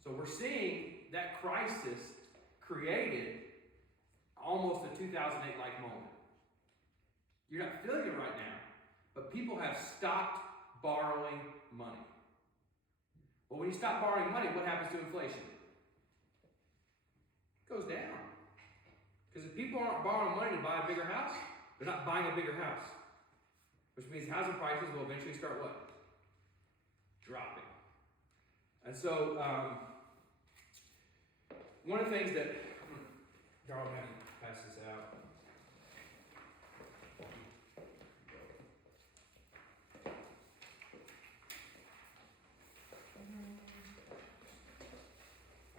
So we're seeing that crisis created almost a 2008-like moment. You're not feeling it right now, but people have stopped borrowing money. Well, when you stop borrowing money, what happens to inflation? It goes down. Because if people aren't borrowing money to buy a bigger house, they're not buying a bigger house. Which means housing prices will eventually start what? Dropping. And so, one of the things that, Darrell had to pass this out.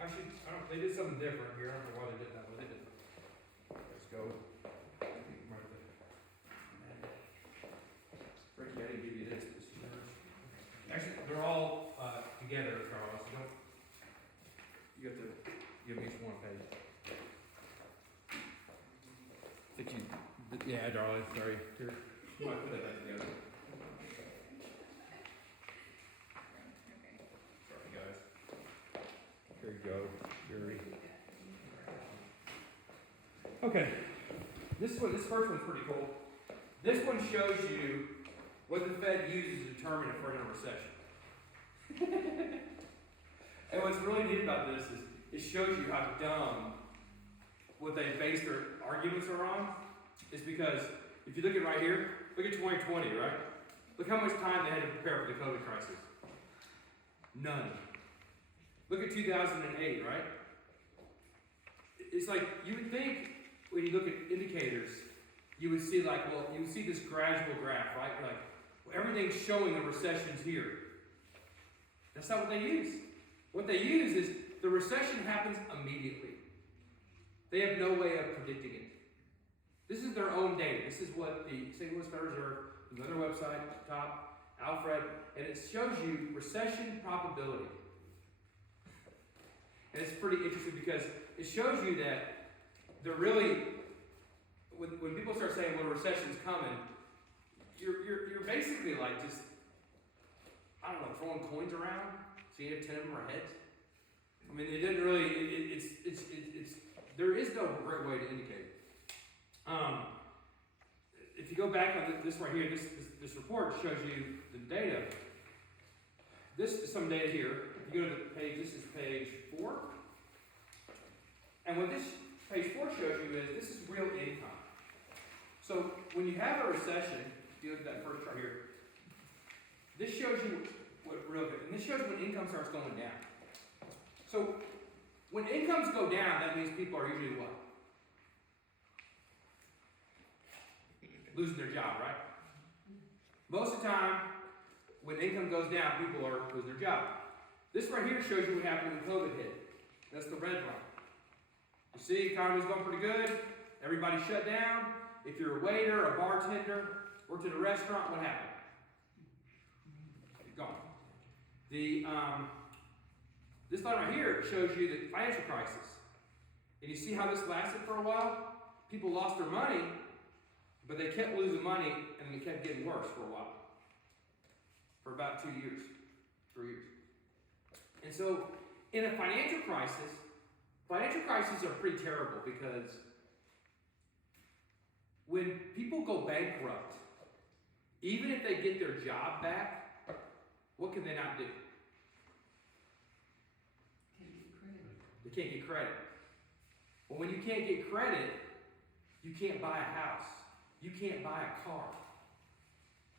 Actually, they did something different here. I don't know why they did that, but they did. Let's go. Right there. Frankie, I didn't give you this. Actually, they're all together, Carlos. You have to give me each one page. Yeah, darling. Sorry. Here. You might put that back together. Sorry, guys. Here you go, Gary. Okay. This first one's pretty cool. This one shows you what the Fed uses to determine if we're in a recession. And what's really neat about this is it shows you how dumb what they base their arguments are on. Is because if you look at right here, look at 2020, right? Look how much time they had to prepare for the COVID crisis. None. Look at 2008, right? It's like you would think when you look at indicators, you would see like, well, you would see this gradual graph, right? You're like, well, everything's showing a recession's here. That's not what they use. What they use is the recession happens immediately. They have no way of predicting it. This is their own data. This is what the St. Louis Federal Reserve, another website at the top, Alfred, and it shows you recession probability. And it's pretty interesting because it shows you that they're really, when people start saying, well, a recession's coming, you're basically like just, I don't know, throwing coins around, seeing if 10 of them are heads. I mean, it didn't really, there is no great way to indicate it. If you go back on this right here, this report shows you the data. This is some data here. If you go to the page, this is page 4. And what this page 4 shows you is this is real income. So when you have a recession, if you look at that first chart here, this shows you what real good, and this shows when income starts going down. So when incomes go down, that means people are usually what? Losing their job, right? Most of the time, when income goes down, people are losing their job. This right here shows you what happened when COVID hit. That's the red line. You see, economy's going pretty good. Everybody shut down. If you're a waiter, a bartender, worked at a restaurant, what happened? You're gone. This line right here shows you the financial crisis. And you see how this lasted for a while? People lost their money, but they kept losing money, and it kept getting worse for a while. For about 2 years, 3 years. And so, in a financial crises are pretty terrible because when people go bankrupt, even if they get their job back, what can they not do? They can't get credit. Well, when you can't get credit, you can't buy a house. You can't buy a car.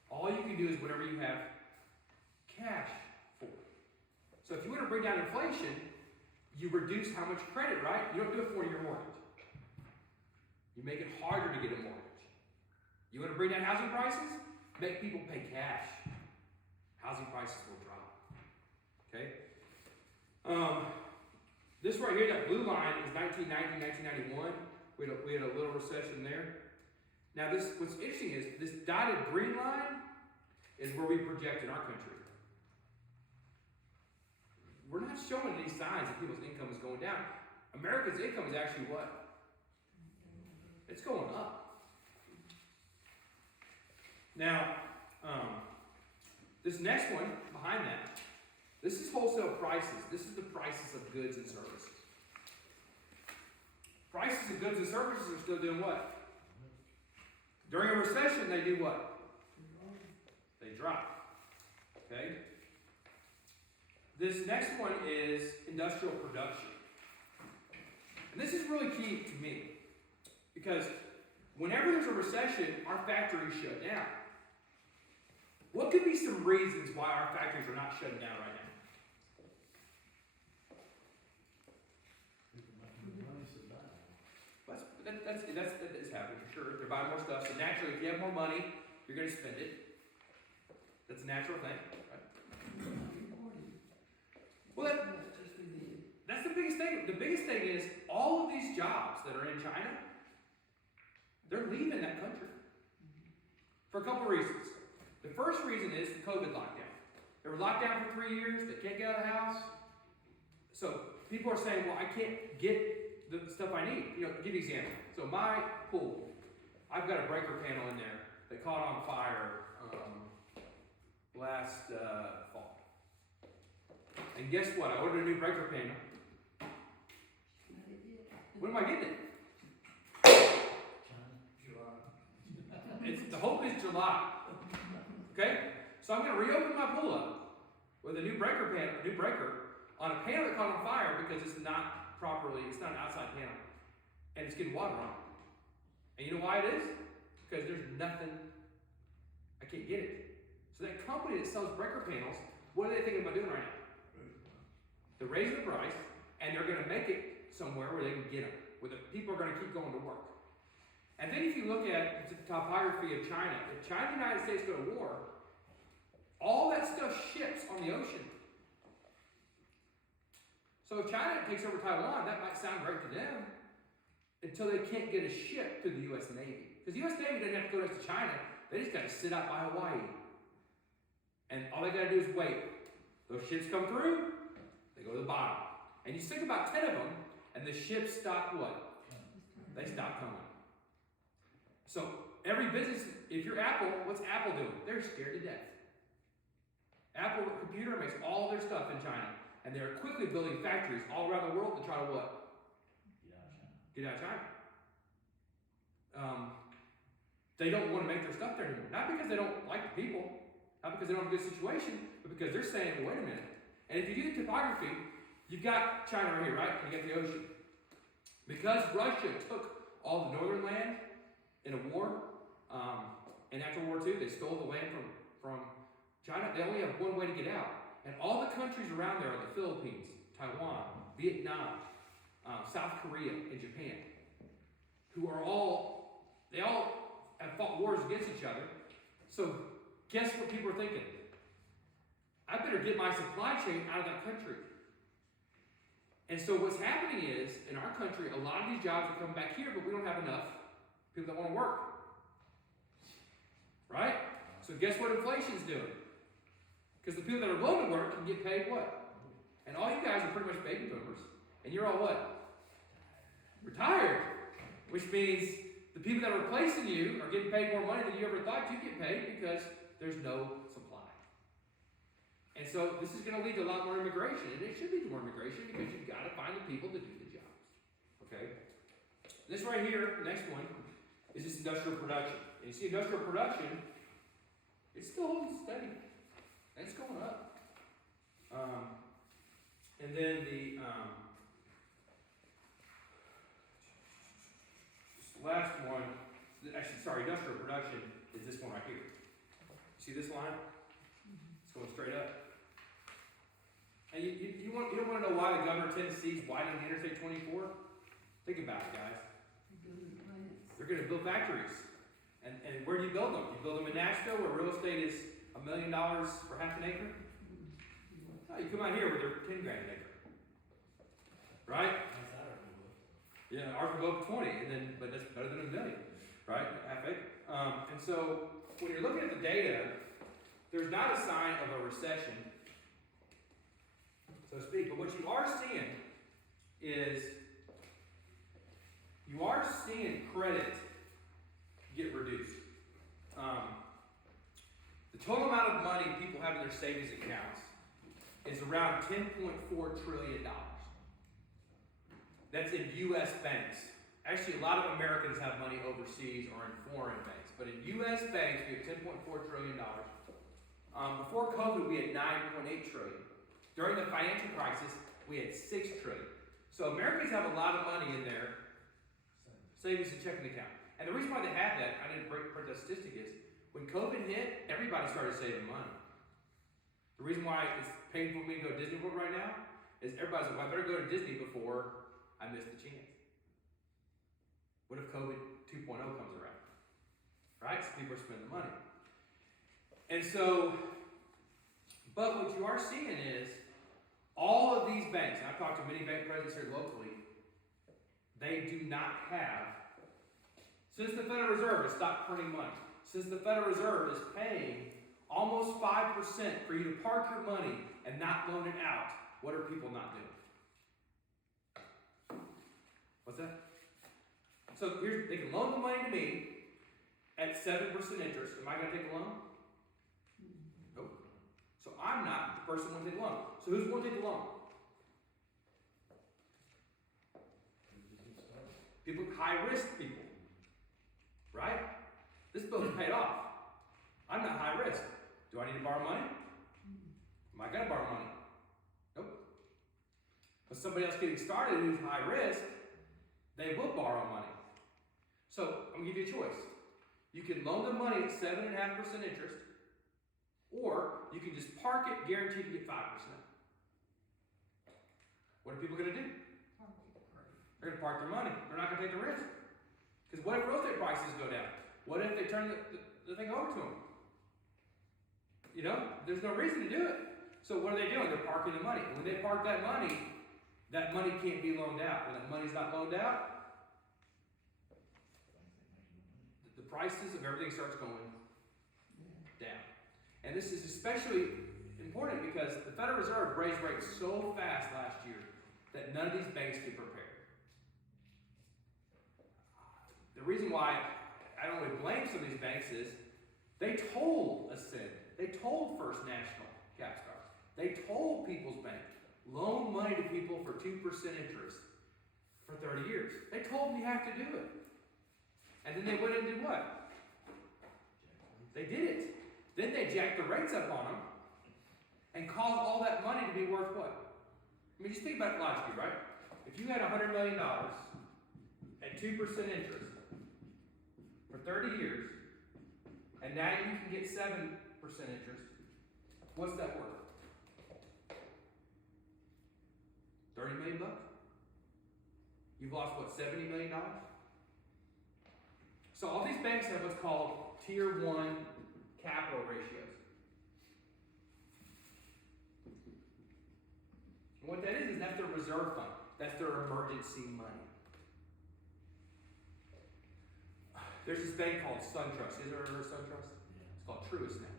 All you can do is whatever you have cash for. So if you want to bring down inflation, you reduce how much credit, right? You don't do a 4-year mortgage. You make it harder to get a mortgage. You want to bring down housing prices? Make people pay cash. Housing prices will drop. Okay? This right here, that blue line is 1990, 1991. We had a little recession there. Now, what's interesting is this dotted green line is where we project in our country. We're not showing any signs that people's income is going down. America's income is actually what? It's going up. Now, this next one behind that, this is wholesale prices. This is the prices of goods and services. Prices of goods and services are still doing what? During a recession, they do what? They drop. Okay? This next one is industrial production. And this is really key to me. Because whenever there's a recession, our factories shut down. What could be some reasons why our factories are not shutting down right now? That is happening for sure. They're buying more stuff. So naturally, if you have more money, you're going to spend it. That's a natural thing, right? Well, that's the biggest thing. The biggest thing is all of these jobs that are in China, they're leaving that country for a couple of reasons. The first reason is the COVID lockdown. They were locked down for 3 years. They can't get out of the house. So people are saying, well, I can't get the stuff I need. You know, give you an example. So my pool, I've got a breaker panel in there that caught on fire last fall. And guess what? I ordered a new breaker panel. When am I getting it? The hope is July. Okay? So I'm going to reopen my pull up with a new breaker on a panel that caught on fire because it's not an outside panel. And it's getting water on it. And you know why it is? Because there's nothing, I can't get it. So that company that sells breaker panels, what are they thinking about doing right now? They're raising the price, and they're going to make it somewhere where they can get them, where the people are going to keep going to work. And then if you look at the topography of China, if China and the United States go to war, all that stuff ships on the ocean. So if China takes over Taiwan, that might sound great to them until they can't get a ship to the U.S. Navy. Because the U.S. Navy doesn't have to go next to China. They just got to sit out by Hawaii. And all they got to do is wait. Those ships come through, they go to the bottom. And you think about 10 of them, and the ships stop what? They stop coming. So every business, if you're Apple, what's Apple doing? They're scared to death. Apple Computer makes all their stuff in China. And they're quickly building factories all around the world to try to what? Get out of China. They don't want to make their stuff there anymore. Not because they don't like the people, not because they don't have a good situation, but because they're saying, well, wait a minute. And if you do the topography, you've got China right here, right? And you got the ocean. Because Russia took all the northern land in a war, and after World War II, they stole the land from China. They only have one way to get out. And all the countries around there are the Philippines, Taiwan, Vietnam, South Korea, and Japan, who are they all have fought wars against each other. So guess what people are thinking? I better get my supply chain out of that country. And so what's happening is, in our country, a lot of these jobs are coming back here, but we don't have enough people that want to work. Right? So guess what inflation's doing? Because the people that are willing to work can get paid what? And all you guys are pretty much baby boomers. And you're all what? Retired. Which means the people that are replacing you are getting paid more money than you ever thought you'd get paid because there's no supply. And so this is going to lead to a lot more immigration. And it should lead to more immigration because you've got to find the people to do the jobs. Okay? This right here, the next one, is this industrial production. And you see industrial production, it's still holding steady. It's going up. And then the last one, industrial production is this one right here. See this line? It's going straight up. And you don't want to know why the governor of Tennessee is widening the Interstate 24? Think about it, guys. They're going to build factories. And where do you build them? You build them in Nashville, where real estate is $1 million for half an acre? No, you come out here where they're 10 grand an acre. Right? Yeah, ours will go up to 20, but that's better than $1 million, right? Half acre. And so when you're looking at the data, there's not a sign of a recession, so to speak. But what you are seeing is credit get reduced. The total amount of money people have in their savings accounts is around $10.4 trillion. That's in U.S. banks. Actually, a lot of Americans have money overseas or in foreign banks, but in U.S. banks, we have $10.4 trillion. Before COVID, we had $9.8 trillion. During the financial crisis, we had $6 trillion. So Americans have a lot of money in their savings and checking account. And the reason why they have that, I didn't print that statistic, is when COVID hit, everybody started saving money. The reason why it's painful for me to go to Disney World right now is everybody's like, well, I better go to Disney before I miss the chance. What if COVID 2.0 comes around? Right? So people are spending money. And so, but what you are seeing is all of these banks, and I've talked to many bank presidents here locally, they do not have, since the Federal Reserve has stopped printing money, since the Federal Reserve is paying almost 5% for you to park your money and not loan it out, what are people not doing? What's that? So here's, they can loan the money to me at 7% interest. Am I going to take a loan? Nope. So I'm not the person who wants to take the loan. So who's going to take the loan? People, high risk people. Right? This bill is paid off. I'm not high risk. Do I need to borrow money? Am I going to borrow money? Nope. But somebody else getting started who's high risk, they will borrow money. So I'm going to give you a choice. You can loan the money at 7.5% interest, or you can just park it, guaranteed to get 5%. What are people going to do? They're going to park their money. They're not going to take the risk. Because what if real estate prices go down? What if they turn the thing over to them? You know, there's no reason to do it. So what are they doing? They're parking the money. And when they park that money can't be loaned out. When that money's not loaned out, the prices of everything starts going down. And this is especially important because the Federal Reserve raised rates so fast last year that none of these banks could prepare. The reason why I don't really blame some of these banks is they told Ascend, they told First National Capstar, they told People's Bank, loan money to people for 2% interest for 30 years. They told them you have to do it. And then they went and did what? They did it. Then they jacked the rates up on them and caused all that money to be worth what? I mean, just think about it logically, right? If you had $100 million at 2% interest for 30 years, and now you can get 7% interest, what's that worth? $30 million bucks? You've lost what, $70 million? So all these banks have what's called Tier 1 capital ratios. And what that is that's their reserve fund. That's their emergency money. There's this bank called SunTrust. Is there ever SunTrust? It's called Truist now.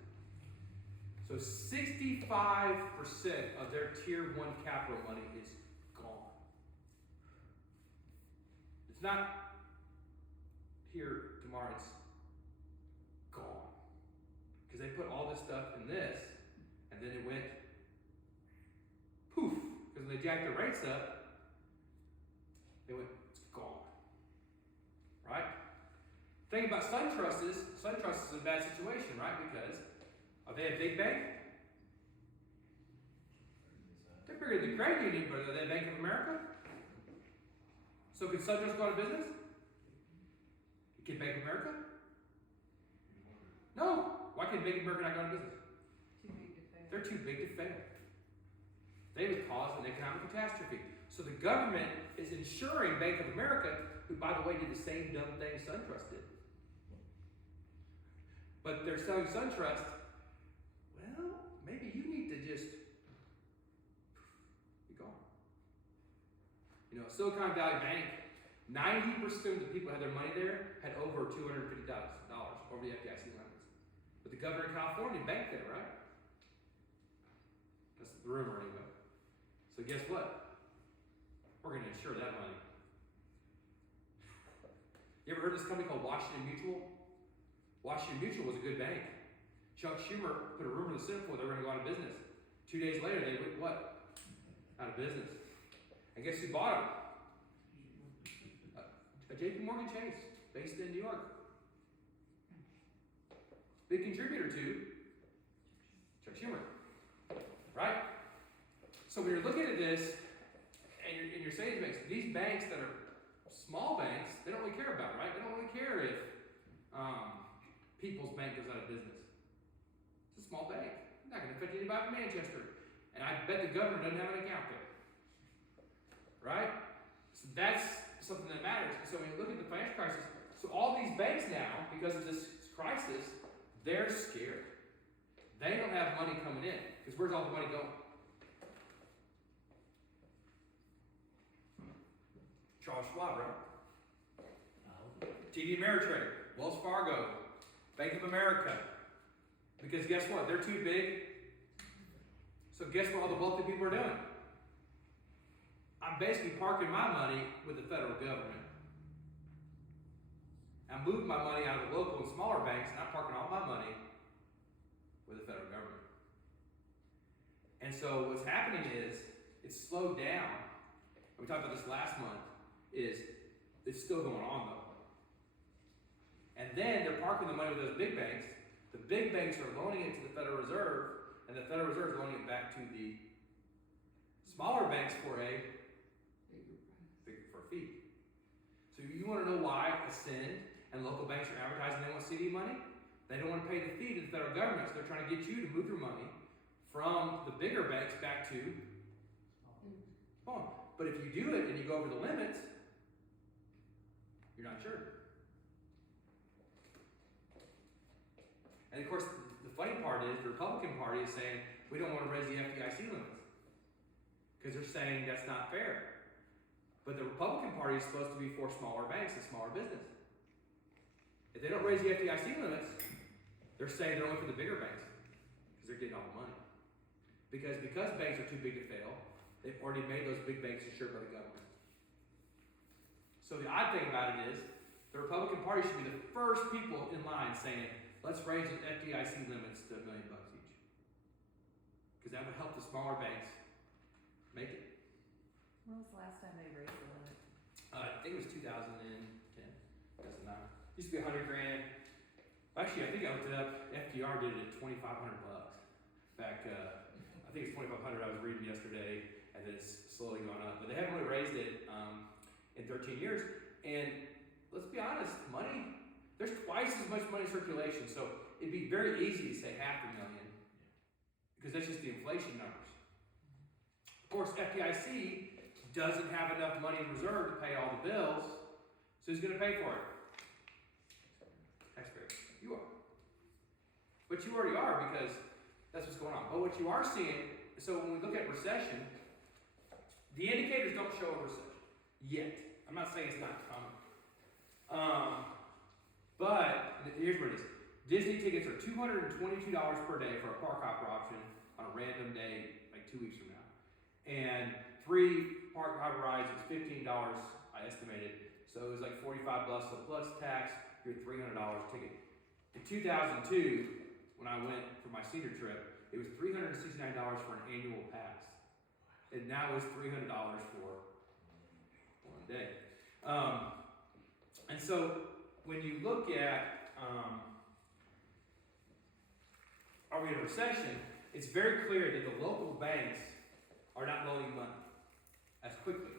So 65% of their Tier 1 capital money is gone. It's not here tomorrow, it's gone. Because they put all this stuff in this, and then it went poof. Because when they jacked the rates up, they went, it's gone. Right? The thing about SunTrust is in a bad situation, right? Because are they a big bank? They're bigger than the credit union, but are they Bank of America? So can SunTrust go out of business? Can Bank of America? No. Why can Bank of America not go out of business? Too big to fail. They're too big to fail. They would cause an economic catastrophe. So the government is insuring Bank of America, who, by the way, did the same dumb thing SunTrust did. But they're selling SunTrust, well, maybe you need to just be gone. You know, Silicon Valley Bank, 90% of the people who had their money there had over $250,000 over the FDIC limits. But the governor of California banked there, right? That's the rumor anyway. So guess what? We're going to insure that money. You ever heard of this company called Washington Mutual? Washington Mutual was a good bank. Chuck Schumer put a rumor in the Senate for they were going to go out of business. 2 days later, they went what? Out of business. And guess who bought them? a JP Morgan Chase, based in New York. Big contributor to Chuck Schumer, right? So when you're looking at this, and you're saying to banks, these banks that are small banks, they don't really care about, right? They don't really care if People's Bank goes out of business. It's a small bank. It's not going to affect anybody in Manchester. And I bet the governor doesn't have an account there. Right? So that's something that matters. And so when you look at the financial crisis, so all these banks now, because of this crisis, they're scared. They don't have money coming in. Because where's all the money going? Charles Schwab, right? TD Ameritrade, Wells Fargo, Bank of America. Because guess what? They're too big. So guess what all the wealthy people are doing? I'm basically parking my money with the federal government. I'm moving my money out of the local and smaller banks, and I'm parking all my money with the federal government. And so what's happening is, it's slowed down. We talked about this last month, it's still going on though. And then they're parking the money with those big banks. The big banks are loaning it to the Federal Reserve, and the Federal Reserve is loaning it back to the smaller banks for a fee. So you want to know why Ascend and local banks are advertising they want CD money? They don't want to pay the fee to the federal government, so they're trying to get you to move your money from the bigger banks back to small. But if you do it and you go over the limits, you're not sure. And of course, the funny part is the Republican Party is saying we don't want to raise the FDIC limits because they're saying that's not fair. But the Republican Party is supposed to be for smaller banks and smaller business. If they don't raise the FDIC limits, they're saying they're only for the bigger banks because they're getting all the money. Because banks are too big to fail, they've already made those big banks insured by the government. So the odd thing about it is the Republican Party should be the first people in line saying, let's raise the FDIC limits to $1 million each. Because that would help the smaller banks make it. When was the last time they raised the limit? I think it was 2010. Doesn't matter. Used to be $100,000. Actually, I think I looked it up. FDR did it at $2,500. Back, I think it's $2,500. I was reading yesterday, and then it's slowly gone up. But they haven't really raised it in 13 years. And let's be honest, money. There's twice as much money in circulation, so it'd be very easy to say $500,000 because that's just the inflation numbers. Of course, FDIC doesn't have enough money in reserve to pay all the bills, so who's going to pay for it? Taxpayers. You are. But you already are because that's what's going on. But what you are seeing, so when we look at recession, the indicators don't show a recession yet. I'm not saying it's not coming. But here's what it is. Disney tickets are $222 per day for a park hopper option on a random day, like 2 weeks from now. And 3 park hopper rides is $15, I estimated. So it was like $45 plus tax, your $300 ticket. In 2002, when I went for my senior trip, it was $369 for an annual pass. And now it's $300 for 1 day. And so when you look at, are we in a recession? It's very clear that the local banks are not loaning money as quickly.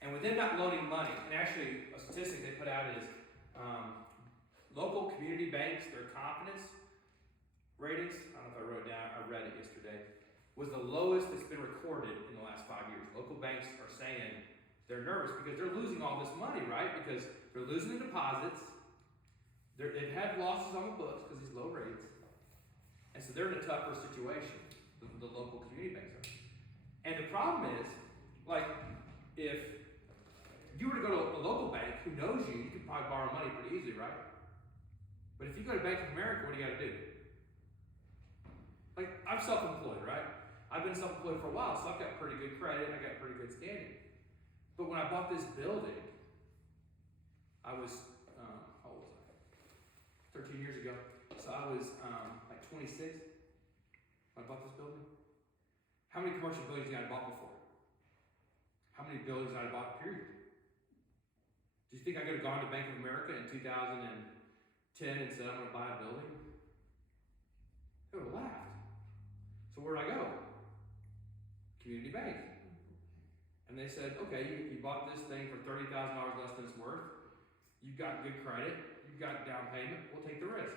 And with them not loaning money, and actually a statistic they put out is local community banks, their confidence ratings, I don't know if I wrote it down, I read it yesterday, was the lowest that's been recorded in the last 5 years. Local banks are saying they're nervous because they're losing all this money, right? Because they're losing the deposits. They've had losses on the books because these low rates. And so they're in a tougher situation, the local community banks are. And the problem is, like, if you were to go to a local bank who knows you, you could probably borrow money pretty easily, right? But if you go to Bank of America, what do you got to do? Like, I'm self-employed, right? I've been self-employed for a while, so I've got pretty good credit, I got pretty good standing. But when I bought this building, I was, how old was I? 13 years ago. So I was like 26 when I bought this building. How many commercial buildings had I bought before? How many buildings had I bought, period? Do you think I could have gone to Bank of America in 2010 and said, I'm going to buy a building? They would have laughed. So where'd I go? Community Bank. And they said, okay, you bought this thing for $30,000 less than it's worth. You've got good credit. You've got down payment. We'll take the risk.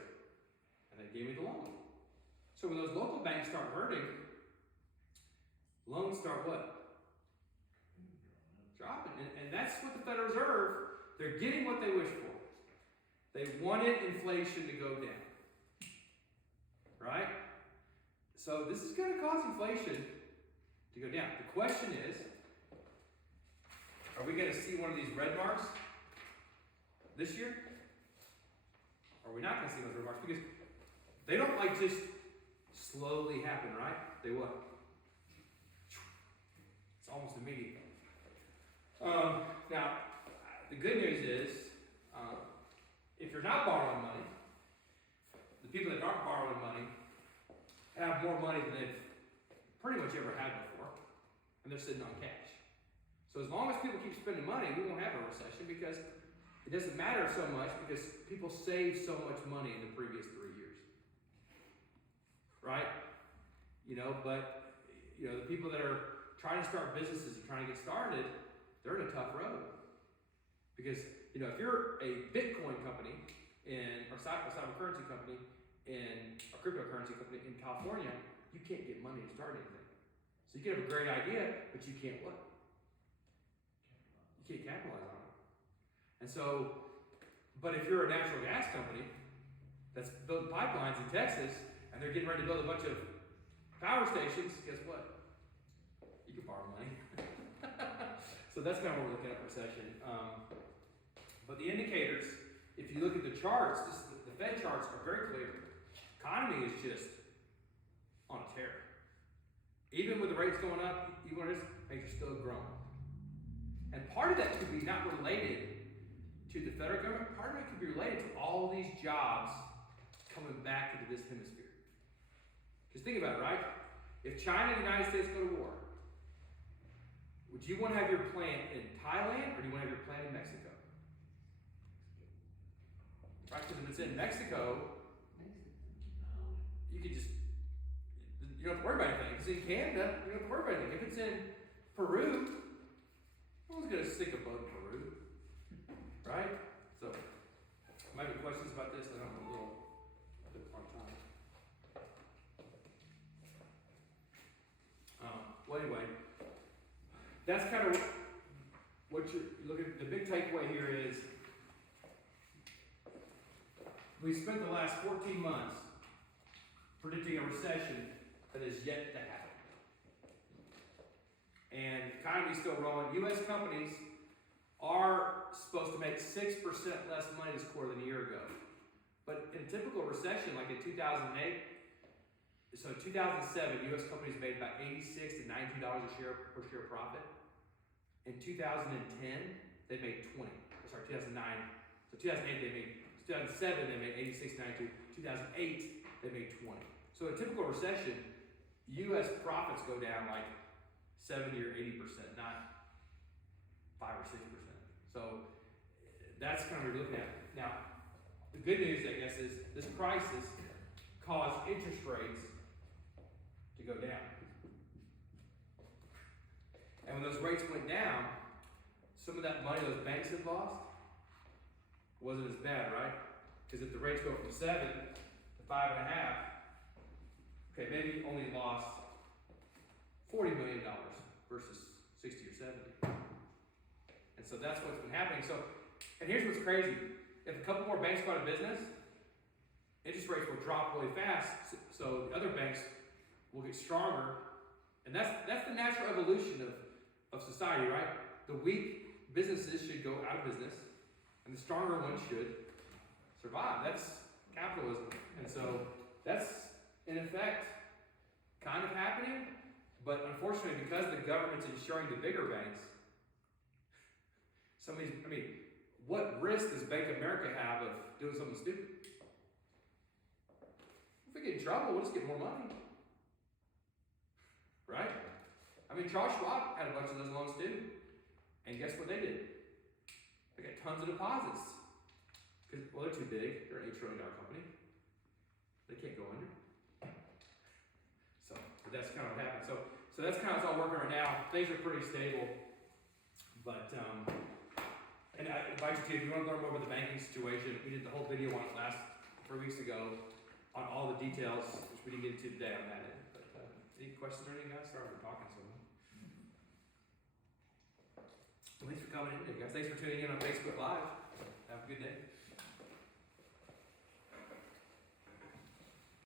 And they gave me the loan. So when those local banks start hurting, loans start what? Dropping. And that's what the Federal Reserve, they're getting what they wish for. They wanted inflation to go down. Right? So this is going to cause inflation to go down. The question is, are we going to see one of these red marks this year? Or are we not going to see those red marks? Because they don't like just slowly happen, right? They what? It's almost immediate. Now, the good news is, if you're not borrowing money, the people that aren't borrowing money have more money than they've pretty much ever had before, and they're sitting on cash. So as long as people keep spending money, we won't have a recession because it doesn't matter so much because people saved so much money in the previous 3 years. Right? But the people that are trying to start businesses and trying to get started, they're in a tough road. Because, if you're a Bitcoin company or cyber currency company a cryptocurrency company in California, you can't get money to start anything. So you can have a great idea, but you can't what? You can't capitalize on it. And so, but if you're a natural gas company that's building pipelines in Texas, and they're getting ready to build a bunch of power stations, guess what? You can borrow money. So that's kind of what we're looking at recession. But the indicators, if you look at the charts, the Fed charts are very clear. Economy is just on a tear. Even with the rates going up, even when things are still growing. And part of that could be not related to the federal government. Part of it could be related to all these jobs coming back into this hemisphere. Because think about it, right? If China and the United States go to war, would you want to have your plant in Thailand or do you want to have your plant in Mexico? Right? Because if it's in Mexico, you don't have to worry about anything. If it's in Canada, you don't have to worry about anything. If it's in Peru, no one's going to sink a boat in Peru. Right? So, might be questions about this. I don't know, a bit on time. Well, anyway, that's kind of what you're looking at. The big takeaway here is we spent the last 14 months predicting a recession that is yet to happen. And the economy's still rolling. U.S. companies are supposed to make 6% less money this quarter than a year ago. But in a typical recession, like in 2008, so in 2007, U.S. companies made about $86 to $92 per share profit. In 2010, they made 20. 2009. So 2007, they made 86 to 92. 2008, they made 20. So in a typical recession, U.S. profits go down like 70 or 80%, not 5 or 6%. So that's kind of what you're looking at. Now, the good news, I guess, is this crisis caused interest rates to go down. And when those rates went down, some of that money those banks had lost wasn't as bad, right? Because if the rates go from 7 to 5.5, okay, maybe only lost $40 million versus 60 or 70. And so that's what's been happening. So, and here's what's crazy. If a couple more banks go out of business, interest rates will drop really fast, so the other banks will get stronger. And that's the natural evolution of society, right? The weak businesses should go out of business, and the stronger ones should survive. That's capitalism. And so that's, in effect, kind of happening. But unfortunately, because the government's insuring the bigger banks, what risk does Bank of America have of doing something stupid? If we get in trouble, we'll just get more money. Right? Charles Schwab had a bunch of those loans too. And guess what they did? They got tons of deposits. Cause, well, they're too big. They're an $8 trillion company. They can't go under. So, but that's kind of what happened. So that's kind of what's all working right now. Things are pretty stable. But, and I invite you to, if you want to learn more about the banking situation, we did the whole video on it 3 weeks ago on all the details, which we didn't get into today on that end. But any questions or anything, guys? Sorry for talking so much. Well, thanks for coming in today, guys. Thanks for tuning in on Facebook Live. Have a good day.